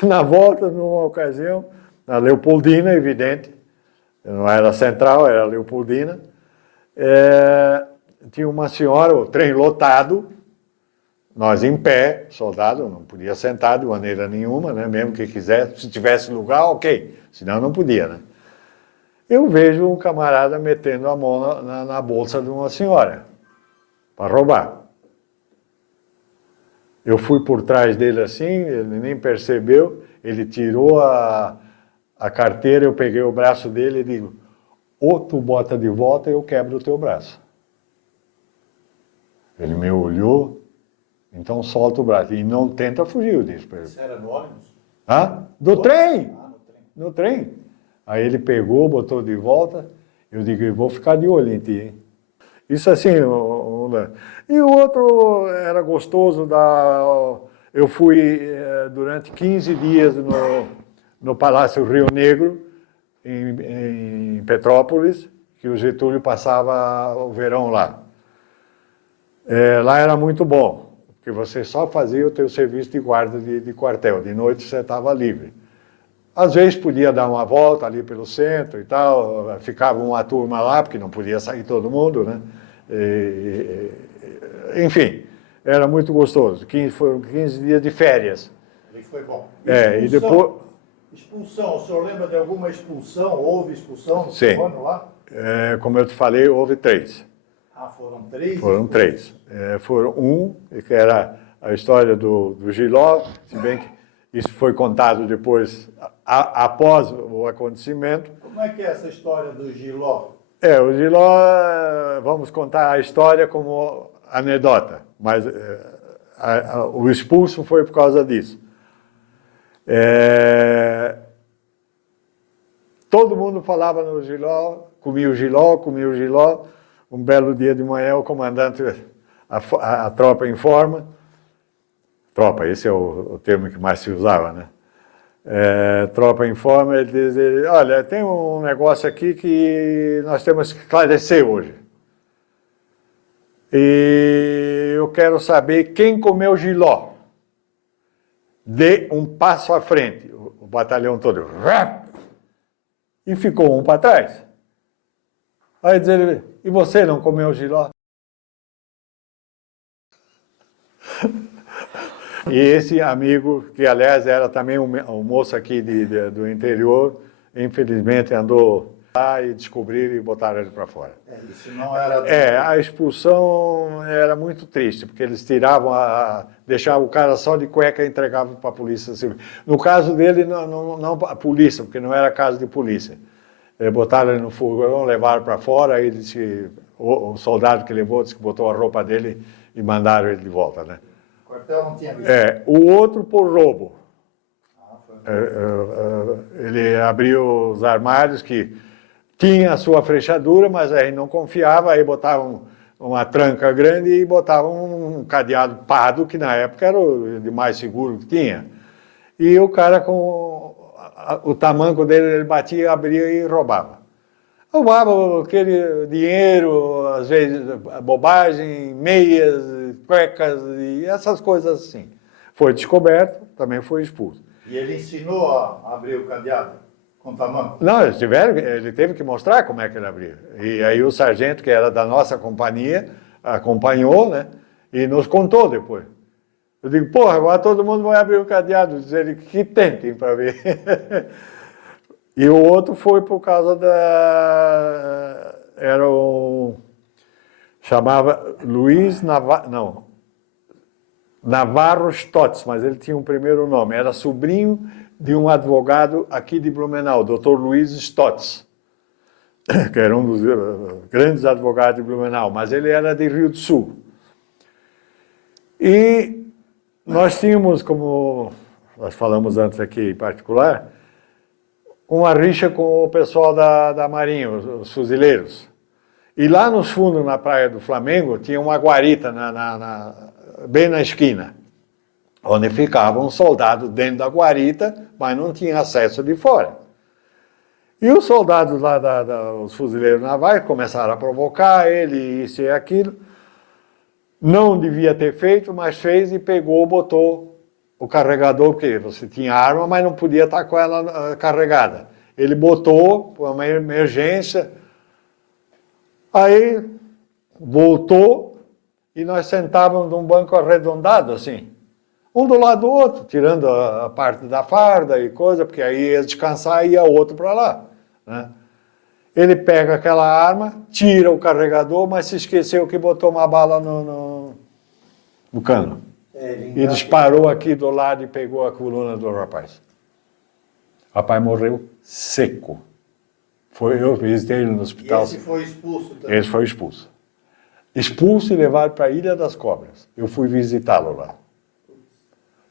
Na volta, numa ocasião, na Leopoldina, evidente, não era Central, era Leopoldina, tinha uma senhora, o trem lotado, nós em pé, soldado, não podia sentar de maneira nenhuma, né? Mesmo que quisesse, se tivesse lugar, ok, senão não podia, né? Eu vejo um camarada metendo a mão na bolsa de uma senhora, para roubar. Eu fui por trás dele assim, ele nem percebeu, ele tirou a carteira, eu peguei o braço dele e digo, ou tu bota de volta, eu quebro o teu braço. Ele me olhou, então solta o braço. E não tenta fugir, eu disse para ele. Isso era no ônibus? Hã? Do trem! Ah, No trem. Aí ele pegou, botou de volta. Eu digo, eu vou ficar de olho em ti, hein? Isso assim, e o outro era gostoso. Eu fui durante 15 dias no Palácio Rio Negro, em Petrópolis, que o Getúlio passava o verão lá. Lá era muito bom, porque você só fazia o teu serviço de guarda de quartel. De noite você estava livre. Às vezes podia dar uma volta ali pelo centro e tal, ficava uma turma lá, porque não podia sair todo mundo, né? Enfim, era muito gostoso. Foram 15 dias de férias. E foi bom. E depois... Expulsão, o senhor lembra de alguma expulsão? Houve expulsão no Sim. seu ano lá? Como eu te falei, houve 3. Ah, foram 3? Foram 3. Foram que era a história do Giló, se bem que isso foi contado depois, após o acontecimento. Como é que é essa história do Giló? O Giló, vamos contar a história como anedota, mas o expulso foi por causa disso. Todo mundo falava no Giló, comia o Giló, comia o Giló. Um belo dia de manhã, o comandante, a tropa informa. Tropa, esse é o termo que mais se usava, né? Tropa informa, ele diz, olha, tem um negócio aqui que nós temos que esclarecer hoje. E eu quero saber quem comeu Giló. Dê um passo à frente. O batalhão todo. E ficou um para trás. Aí diz ele, e você não comeu Giló? E esse amigo, que aliás era também um moço aqui do interior, infelizmente andou lá e descobriram e botaram ele para fora. Isso não era... A expulsão era muito triste, porque eles tiravam, deixavam o cara só de cueca e entregavam para a polícia civil. No caso dele, não a polícia, porque não era caso de polícia. Botaram ele no fogão, levaram para fora, aí o soldado que levou disse que botou a roupa dele e mandaram ele de volta, né? O quartel não tinha visto. O outro por roubo. Ele abriu os armários que tinha a sua fechadura, mas aí não confiava, aí botavam uma tranca grande e botavam um cadeado pardo, que na época era o de mais seguro que tinha. E o cara com o tamanco dele, ele batia, abria e roubava. Roubava aquele dinheiro, às vezes bobagem, meias, cuecas e essas coisas assim. Foi descoberto, também foi expulso. E ele ensinou a abrir o cadeado com tamanco? Não, ele teve que mostrar como é que ele abria. E aí o sargento, que era da nossa companhia, acompanhou, né? E nos contou depois. Eu digo, porra, agora todo mundo vai abrir o cadeado. Diz ele, que tentem para ver. E o outro foi por causa chamava Luiz Navarro Stotz, mas ele tinha um primeiro nome. Era sobrinho de um advogado aqui de Blumenau, Dr. Luiz Stotz, que era um dos grandes advogados de Blumenau, mas ele era de Rio do Sul. E nós tínhamos, como nós falamos antes aqui em particular, uma rixa com o pessoal da Marinha, os fuzileiros. E lá nos fundos, na Praia do Flamengo, tinha uma guarita bem na esquina, onde ficava um soldado dentro da guarita, mas não tinha acesso de fora. E os soldados lá, os fuzileiros navais, começaram a provocar ele, isso e aquilo. Não devia ter feito, mas fez e pegou, botou o carregador, porque você tinha arma, mas não podia estar com ela carregada. Ele botou, por uma emergência, aí voltou e nós sentávamos num banco arredondado, assim, um do lado do outro, tirando a parte da farda e coisa, porque aí ia descansar e ia outro para lá, né? Ele pega aquela arma, tira o carregador, mas se esqueceu que botou uma bala no cano. E disparou aqui do lado e pegou a coluna do rapaz. O rapaz morreu seco. Eu visitei ele no hospital. E esse foi expulso também? Esse foi expulso. Expulso e levado para a Ilha das Cobras. Eu fui visitá-lo lá.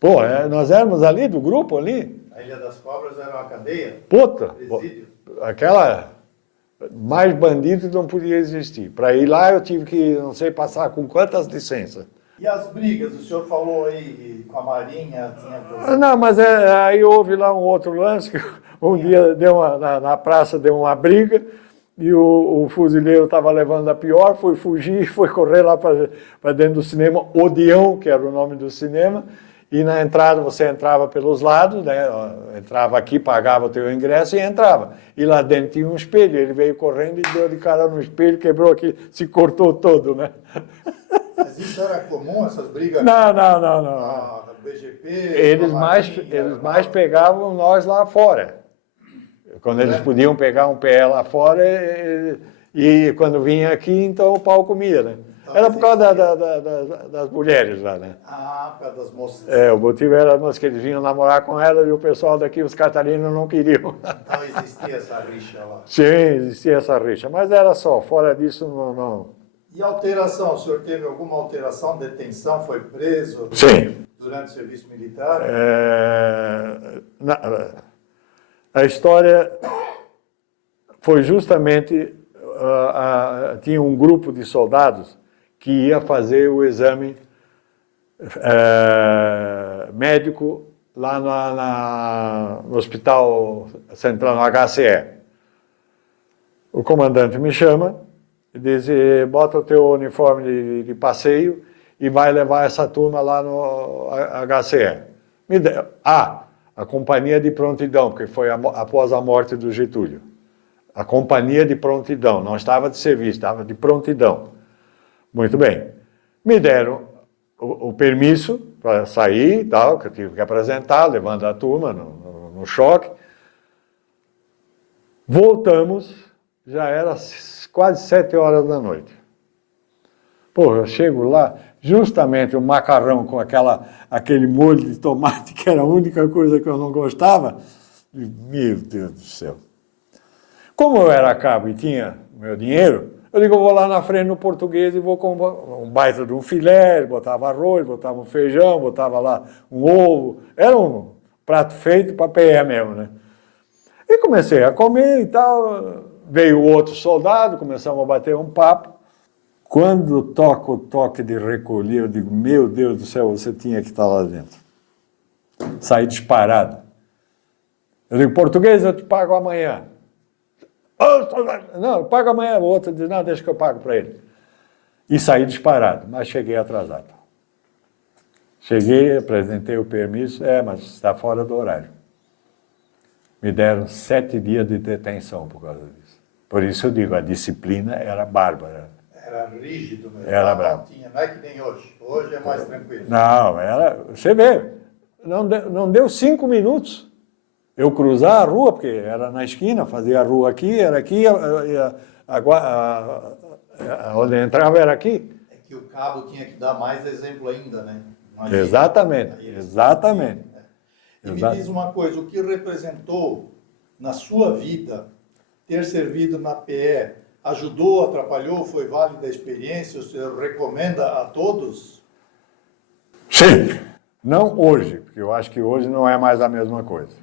Pô, nós éramos ali do grupo ali. A Ilha das Cobras era uma cadeia? Puta, Presídio? aquela... Mais bandido não podia existir. Para ir lá eu tive que, não sei, passar com quantas licenças. E as brigas? O senhor falou aí com a Marinha? Tinha... Não, mas aí houve lá um outro lance, que um dia na praça deu uma briga e o fuzileiro estava levando a pior, foi fugir, foi correr lá para dentro do cinema, Odeão, que era o nome do cinema, e na entrada você entrava pelos lados, né? Entrava aqui, pagava o teu ingresso e entrava. E lá dentro tinha um espelho, ele veio correndo e deu de cara no espelho, quebrou aqui, se cortou todo, né? Mas isso era comum, essas brigas? Não. Ah, da BGP, Eles mais pegavam nós lá fora. Quando eles podiam pegar um pé lá fora, e quando vinha aqui, então o pau comia, né? Então, era por causa das mulheres lá, né? Ah, por causa das moças. O motivo era que eles vinham namorar com ela e o pessoal daqui, os catarinos, não queriam. Então existia essa rixa lá. Sim, existia essa rixa, mas era só, fora disso não. E alteração? O senhor teve alguma alteração, detenção, foi preso? Sim. Durante o serviço militar? A história foi justamente, tinha um grupo de soldados que ia fazer o exame médico lá no Hospital Central, no HCE. O comandante me chama e diz, bota o teu uniforme de passeio e vai levar essa turma lá no HCE. A companhia de prontidão, porque foi após a morte do Getúlio. A companhia de prontidão, não estava de serviço, estava de prontidão. Muito bem. Me deram o permisso para sair e tal, que eu tive que apresentar, levando a turma no choque. Voltamos, já era quase 7 horas da noite. Pô, eu chego lá, justamente o macarrão com aquele molho de tomate, que era a única coisa que eu não gostava. Meu Deus do céu. Como eu era cabo e tinha meu dinheiro, eu digo, eu vou lá na frente no Português e vou com um baita de um filé, botava arroz, botava um feijão, botava lá um ovo. Era um prato feito para PE mesmo, né? E comecei a comer e tal. Veio outro soldado, começamos a bater um papo. Quando toca o toque de recolher, eu digo, meu Deus do céu, você tinha que estar lá dentro. Saí disparado. Eu digo, Português, eu te pago amanhã. Não, eu pago amanhã. O outro diz, não, deixa que eu pago para ele. E saí disparado, mas cheguei atrasado. Cheguei, apresentei o permisso, mas está fora do horário. Me deram 7 dias de detenção por causa disso. Por isso eu digo, a disciplina era bárbara. Era rígido mesmo. Era bravo. Não é que nem hoje. Hoje é mais tranquilo. Não, você vê, não deu 5 minutos eu cruzar a rua, porque era na esquina, fazia a rua aqui, era aqui, onde entrava era aqui. É que o cabo tinha que dar mais exemplo ainda, né? Imagina. Exatamente. E me diz uma coisa, o que representou na sua vida ter servido na PE? Ajudou, atrapalhou, foi válida a experiência? O senhor recomenda a todos? Sim, não hoje, porque eu acho que hoje não é mais a mesma coisa.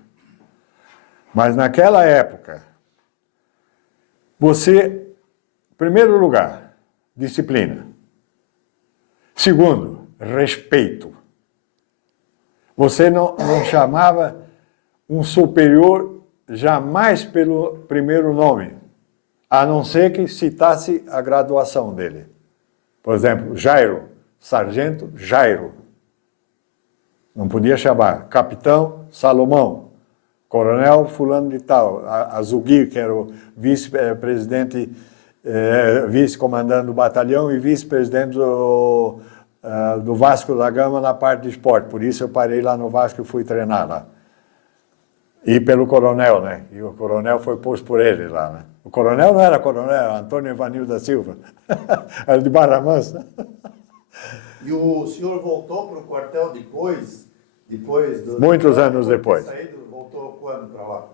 Mas naquela época, você, em primeiro lugar, disciplina. Segundo, respeito. Você não chamava um superior jamais pelo primeiro nome, a não ser que citasse a graduação dele. Por exemplo, Jairo, sargento Jairo. Não podia chamar capitão Salomão, coronel fulano de tal, Azugui, que era o vice-presidente, vice-comandante do batalhão e vice-presidente do Vasco da Gama na parte de esporte. Por isso eu parei lá no Vasco e fui treinar lá. E pelo coronel, né? E o coronel foi posto por ele lá, né? O coronel não era coronel, era Antônio Evanil da Silva. Era de Barra Mansa. E o senhor voltou para o quartel depois Muitos anos depois. Voltou quando para lá?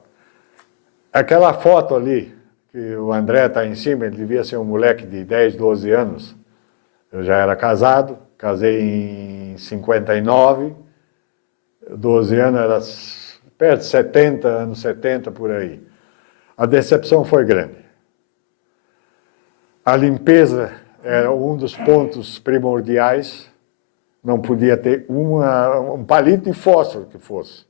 Aquela foto ali, que o André está em cima, ele devia ser um moleque de 10, 12 anos. Eu já era casado, casei em 59, 12 anos, era perto de 70, anos 70, por aí. A decepção foi grande. A limpeza era um dos pontos primordiais, não podia ter um palito de fósforo que fosse.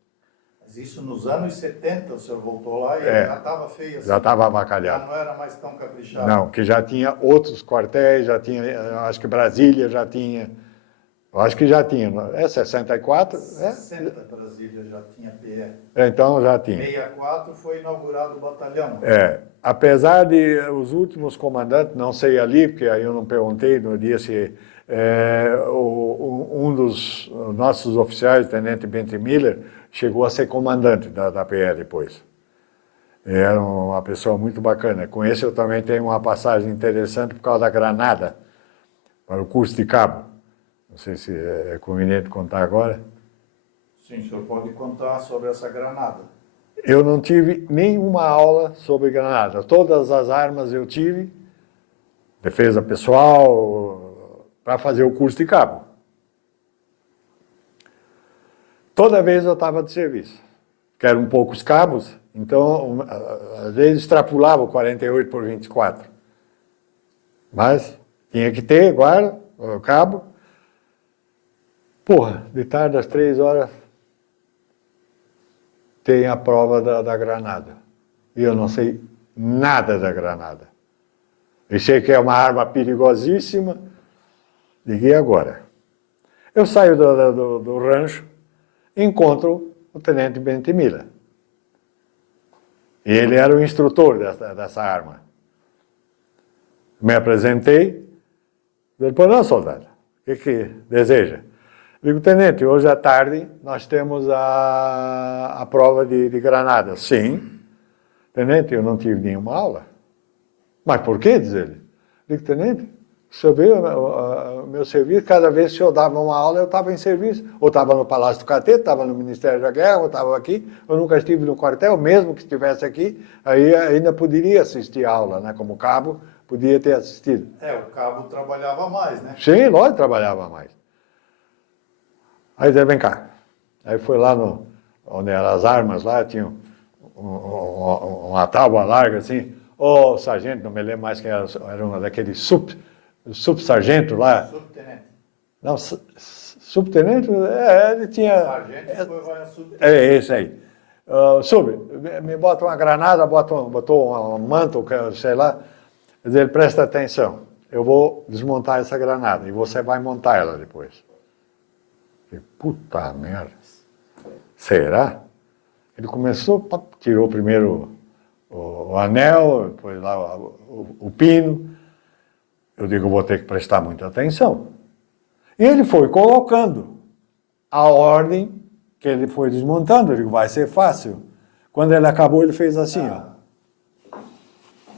Mas isso nos anos 70, o senhor voltou lá e já estava feio assim. Já estava avacalhado. Já não era mais tão caprichado. Não, que já tinha outros quartéis, já tinha, acho que Brasília já tinha Eu acho que já tinha. É 64? 60 Brasília já tinha PE. Então já tinha. 64 foi inaugurado o batalhão. Apesar de os últimos comandantes, não sei ali, porque aí eu não perguntei no dia se um dos nossos oficiais, o Tenente Bente Miller, chegou a ser comandante da PE depois. Era uma pessoa muito bacana. Com esse eu também tenho uma passagem interessante por causa da granada, para o curso de cabo. Não sei se é conveniente contar agora. Sim, o senhor pode contar sobre essa granada. Eu não tive nenhuma aula sobre granada. Todas as armas eu tive, defesa pessoal, para fazer o curso de cabo. Toda vez eu estava de serviço, que eram poucos cabos, então às vezes extrapolava o 48 por 24. Mas tinha que ter guarda, o cabo. Porra, de tarde às 3 horas tem a prova da granada. E eu não sei nada da granada. Eu sei que é uma arma perigosíssima. Liguei agora. Eu saio do rancho, encontro o Tenente Bente Miller. E ele era o instrutor dessa arma. Me apresentei. Ele falou, não, soldado, o que deseja? Digo, tenente, hoje à tarde nós temos a prova de granada. Sim. Tenente, eu não tive nenhuma aula. Mas por quê, diz ele? Digo, tenente, o senhor vê o meu serviço, cada vez que eu dava uma aula, eu estava em serviço. Ou estava no Palácio do Catete, estava no Ministério da Guerra, ou estava aqui. Eu nunca estive no quartel, mesmo que estivesse aqui, aí ainda poderia assistir a aula, né? Como cabo, podia ter assistido. O cabo trabalhava mais, né? Sim, lógico, trabalhava mais. Aí disse, vem cá. Aí foi lá onde eram as armas, lá tinha uma tábua larga assim. Ô, sargento, não me lembro mais quem era uma daqueles subsargento lá. Subtenente. Não, subtenente, ele tinha... Sargento depois vai a subtenente. É esse aí. Me bota uma granada, botou um manto, sei lá. Ele presta atenção, eu vou desmontar essa granada e você vai montar ela depois. Puta merda, será? Ele começou, tirou primeiro o anel, depois lá o pino. Eu digo, vou ter que prestar muita atenção. E ele foi colocando a ordem que ele foi desmontando. Eu digo, vai ser fácil. Quando ele acabou, ele fez assim, ó.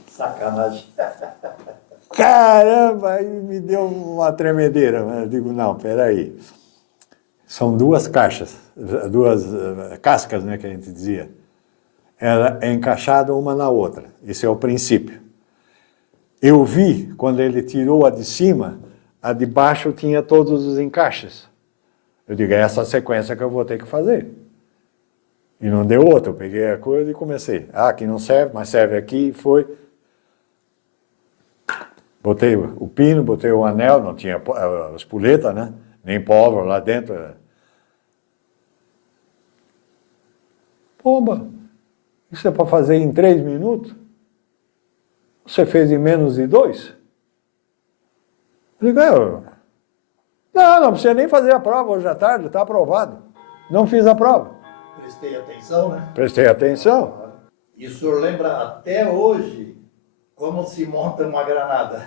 Sacanagem. Caramba, aí me deu uma tremedeira. Eu digo, não, peraí. São duas caixas, duas cascas, né, que a gente dizia. Ela é encaixada uma na outra. Esse é o princípio. Eu vi, quando ele tirou a de cima, a de baixo tinha todos os encaixes. Eu digo, é essa sequência que eu vou ter que fazer. E não deu outra. Eu peguei a coisa e comecei. Aqui não serve, mas serve aqui, foi. Botei o pino, botei o anel, não tinha as espoletas, né? Nem pólvora lá dentro. Pomba, isso é para fazer em 3 minutos? Você fez em menos de 2? Eu digo, não precisa nem fazer a prova hoje à tarde, está aprovado. Não fiz a prova. Prestei atenção, né? Prestei atenção. E o senhor lembra até hoje como se monta uma granada?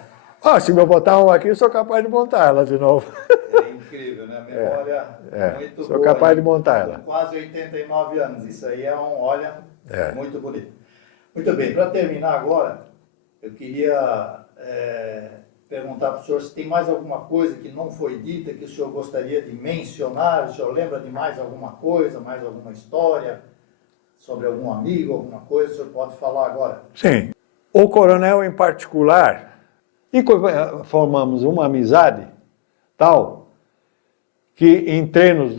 Se me botar uma aqui, eu sou capaz de montar ela de novo. É incrível, né? A memória muito boa. Sou capaz de montar ela. Com quase 89 anos. Isso aí é muito bonito. Muito bem, para terminar agora, eu queria perguntar para o senhor se tem mais alguma coisa que não foi dita, que o senhor gostaria de mencionar. O senhor lembra de mais alguma coisa, mais alguma história, sobre algum amigo, alguma coisa? O senhor pode falar agora. Sim. O coronel em particular, e formamos uma amizade tal que em treinos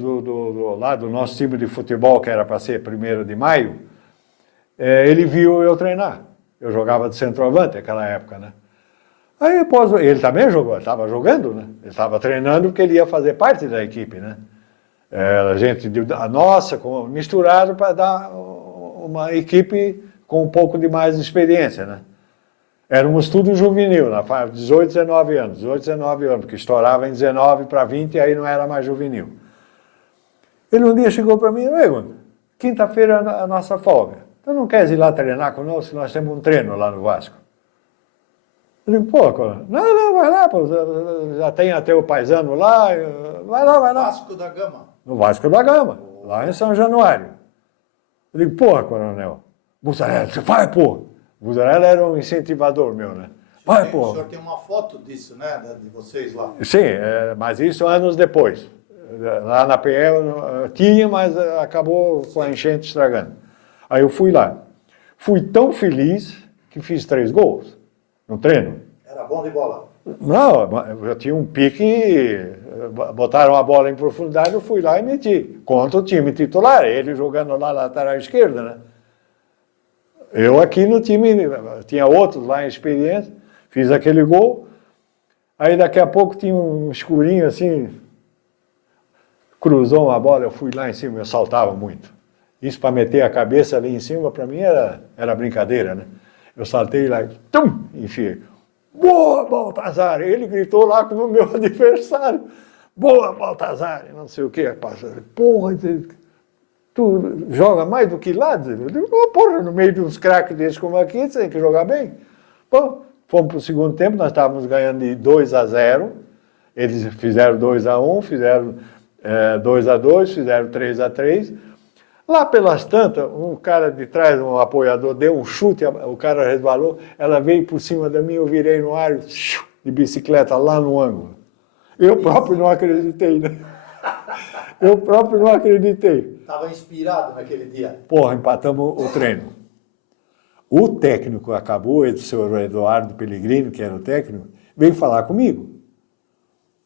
lá do nosso time de futebol, que era para ser 1º de maio, ele viu eu treinar. Eu jogava de centroavante naquela época, né? Aí depois, ele também jogou, estava jogando, né? Ele estava treinando porque ele ia fazer parte da equipe, né? A gente, a nossa, misturado para dar uma equipe com um pouco de mais experiência, né? Éramos tudo juvenil, na faixa de 18, 19 anos. 18, 19 anos, porque estourava em 19 para 20 e aí não era mais juvenil. Ele um dia chegou para mim e falou, quinta-feira é a nossa folga. Tu não queres ir lá treinar conosco? Nós temos um treino lá no Vasco. Eu digo, pô, não, vai lá, pô, já tem até o paisano lá, vai lá. Vasco da Gama. No Vasco da Gama, lá em São Januário. Eu digo, porra, coronel, Bussarella, você vai, pô. Bussarella era um incentivador meu, né? Vai, pô. O senhor tem uma foto disso, né, de vocês lá? Sim, mas isso anos depois. Lá na PL tinha, mas acabou com a enchente estragando. Aí eu fui lá. Fui tão feliz que fiz 3 gols no treino. Era bom de bola? Não, eu tinha um pique, botaram a bola em profundidade, eu fui lá e meti. Contra o time titular, ele jogando lá na lateral esquerda, né? Eu aqui no time, tinha outros lá em experiência, fiz aquele gol. Aí daqui a pouco tinha um escurinho assim, cruzou uma bola, eu fui lá em cima, eu saltava muito. Isso para meter a cabeça ali em cima, para mim era brincadeira, né? Eu saltei lá e tum, enfiei. Boa, Baltazar! Ele gritou lá com o meu adversário. Boa, Baltazar! Não sei o que. Porra, tu joga mais do que lá? Eu digo, porra, no meio de uns craques desses como aqui, você tem que jogar bem. Bom, fomos para o segundo tempo, nós estávamos ganhando de 2-0. Eles fizeram 2-1, fizeram 2-2, fizeram 3-3. Lá pelas tantas, um cara de trás, um apoiador, deu um chute, o cara resbalou, ela veio por cima de mim, eu virei no ar, de bicicleta lá no ângulo. Eu próprio não acreditei, né? Eu próprio não acreditei. Estava inspirado naquele dia. Porra, empatamos o treino. O técnico acabou, o senhor Eduardo Pellegrino, que era o técnico, veio falar comigo.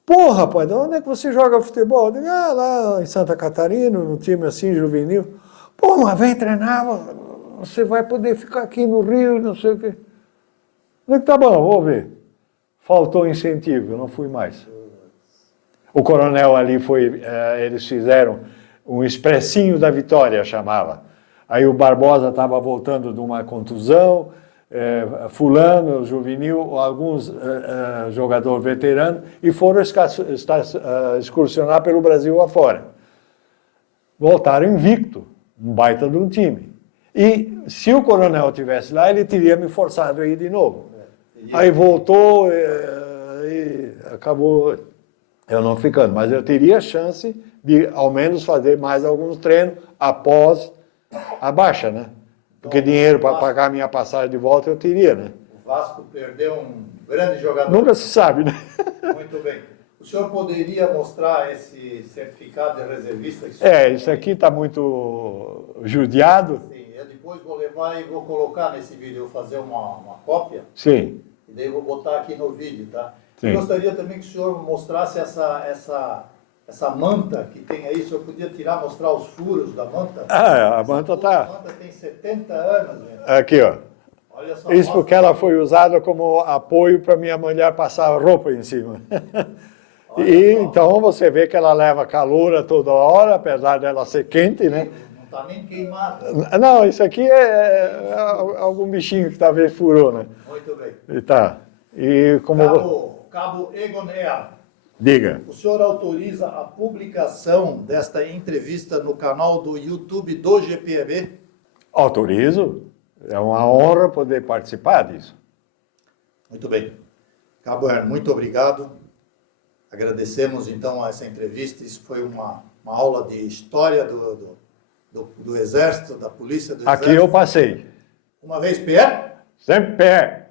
Pô, rapaz, de onde é que você joga futebol? Eu digo, lá em Santa Catarina, num time assim, juvenil. Pô, mas vem treinar, você vai poder ficar aqui no Rio, não sei o quê. Eu digo, tá bom, vou ver. Faltou incentivo, eu não fui mais. O coronel ali foi, eles fizeram um expressinho da vitória, chamava. Aí o Barbosa estava voltando de uma contusão, fulano, juvenil, alguns jogadores veteranos, e foram excursionar pelo Brasil afora. Voltaram invicto, um baita de um time. E se o coronel estivesse lá, ele teria me forçado a ir de novo. Aí voltou e acabou eu não ficando. Mas eu teria a chance de, ao menos, fazer mais alguns treinos após a baixa, né? Porque dinheiro para pagar a minha passagem de volta eu teria, né? O Vasco perdeu um grande jogador. Nunca se sabe, né? Muito bem. O senhor poderia mostrar esse certificado de reservista? Isso aqui está muito judiado. Sim, eu depois vou levar e vou colocar nesse vídeo, eu vou fazer uma cópia. Sim. E daí eu vou botar aqui no vídeo, tá? Sim. Eu gostaria também que o senhor mostrasse essa manta que tem aí. O senhor podia tirar, mostrar os furos da manta? A manta tá. A manta tem 70 anos, gente. Aqui, ó. Olha só. Isso porque ela foi usada como apoio para minha mulher passar roupa em cima. E então você vê que ela leva calor a toda hora, apesar dela ser quente, né? Não está nem queimada. Não, isso aqui é algum bichinho que talvez furou, né? Muito bem. E tá. E como... Cabo Egon Ear, Diga. o senhor autoriza a publicação desta entrevista no canal do YouTube do GPEB? Autorizo. É uma honra poder participar disso. Muito bem. Cabo Ear, muito obrigado. Agradecemos então essa entrevista. Isso foi uma aula de história do Exército, da Polícia do Exército. Aqui eu passei. Uma vez pé? Sempre pé.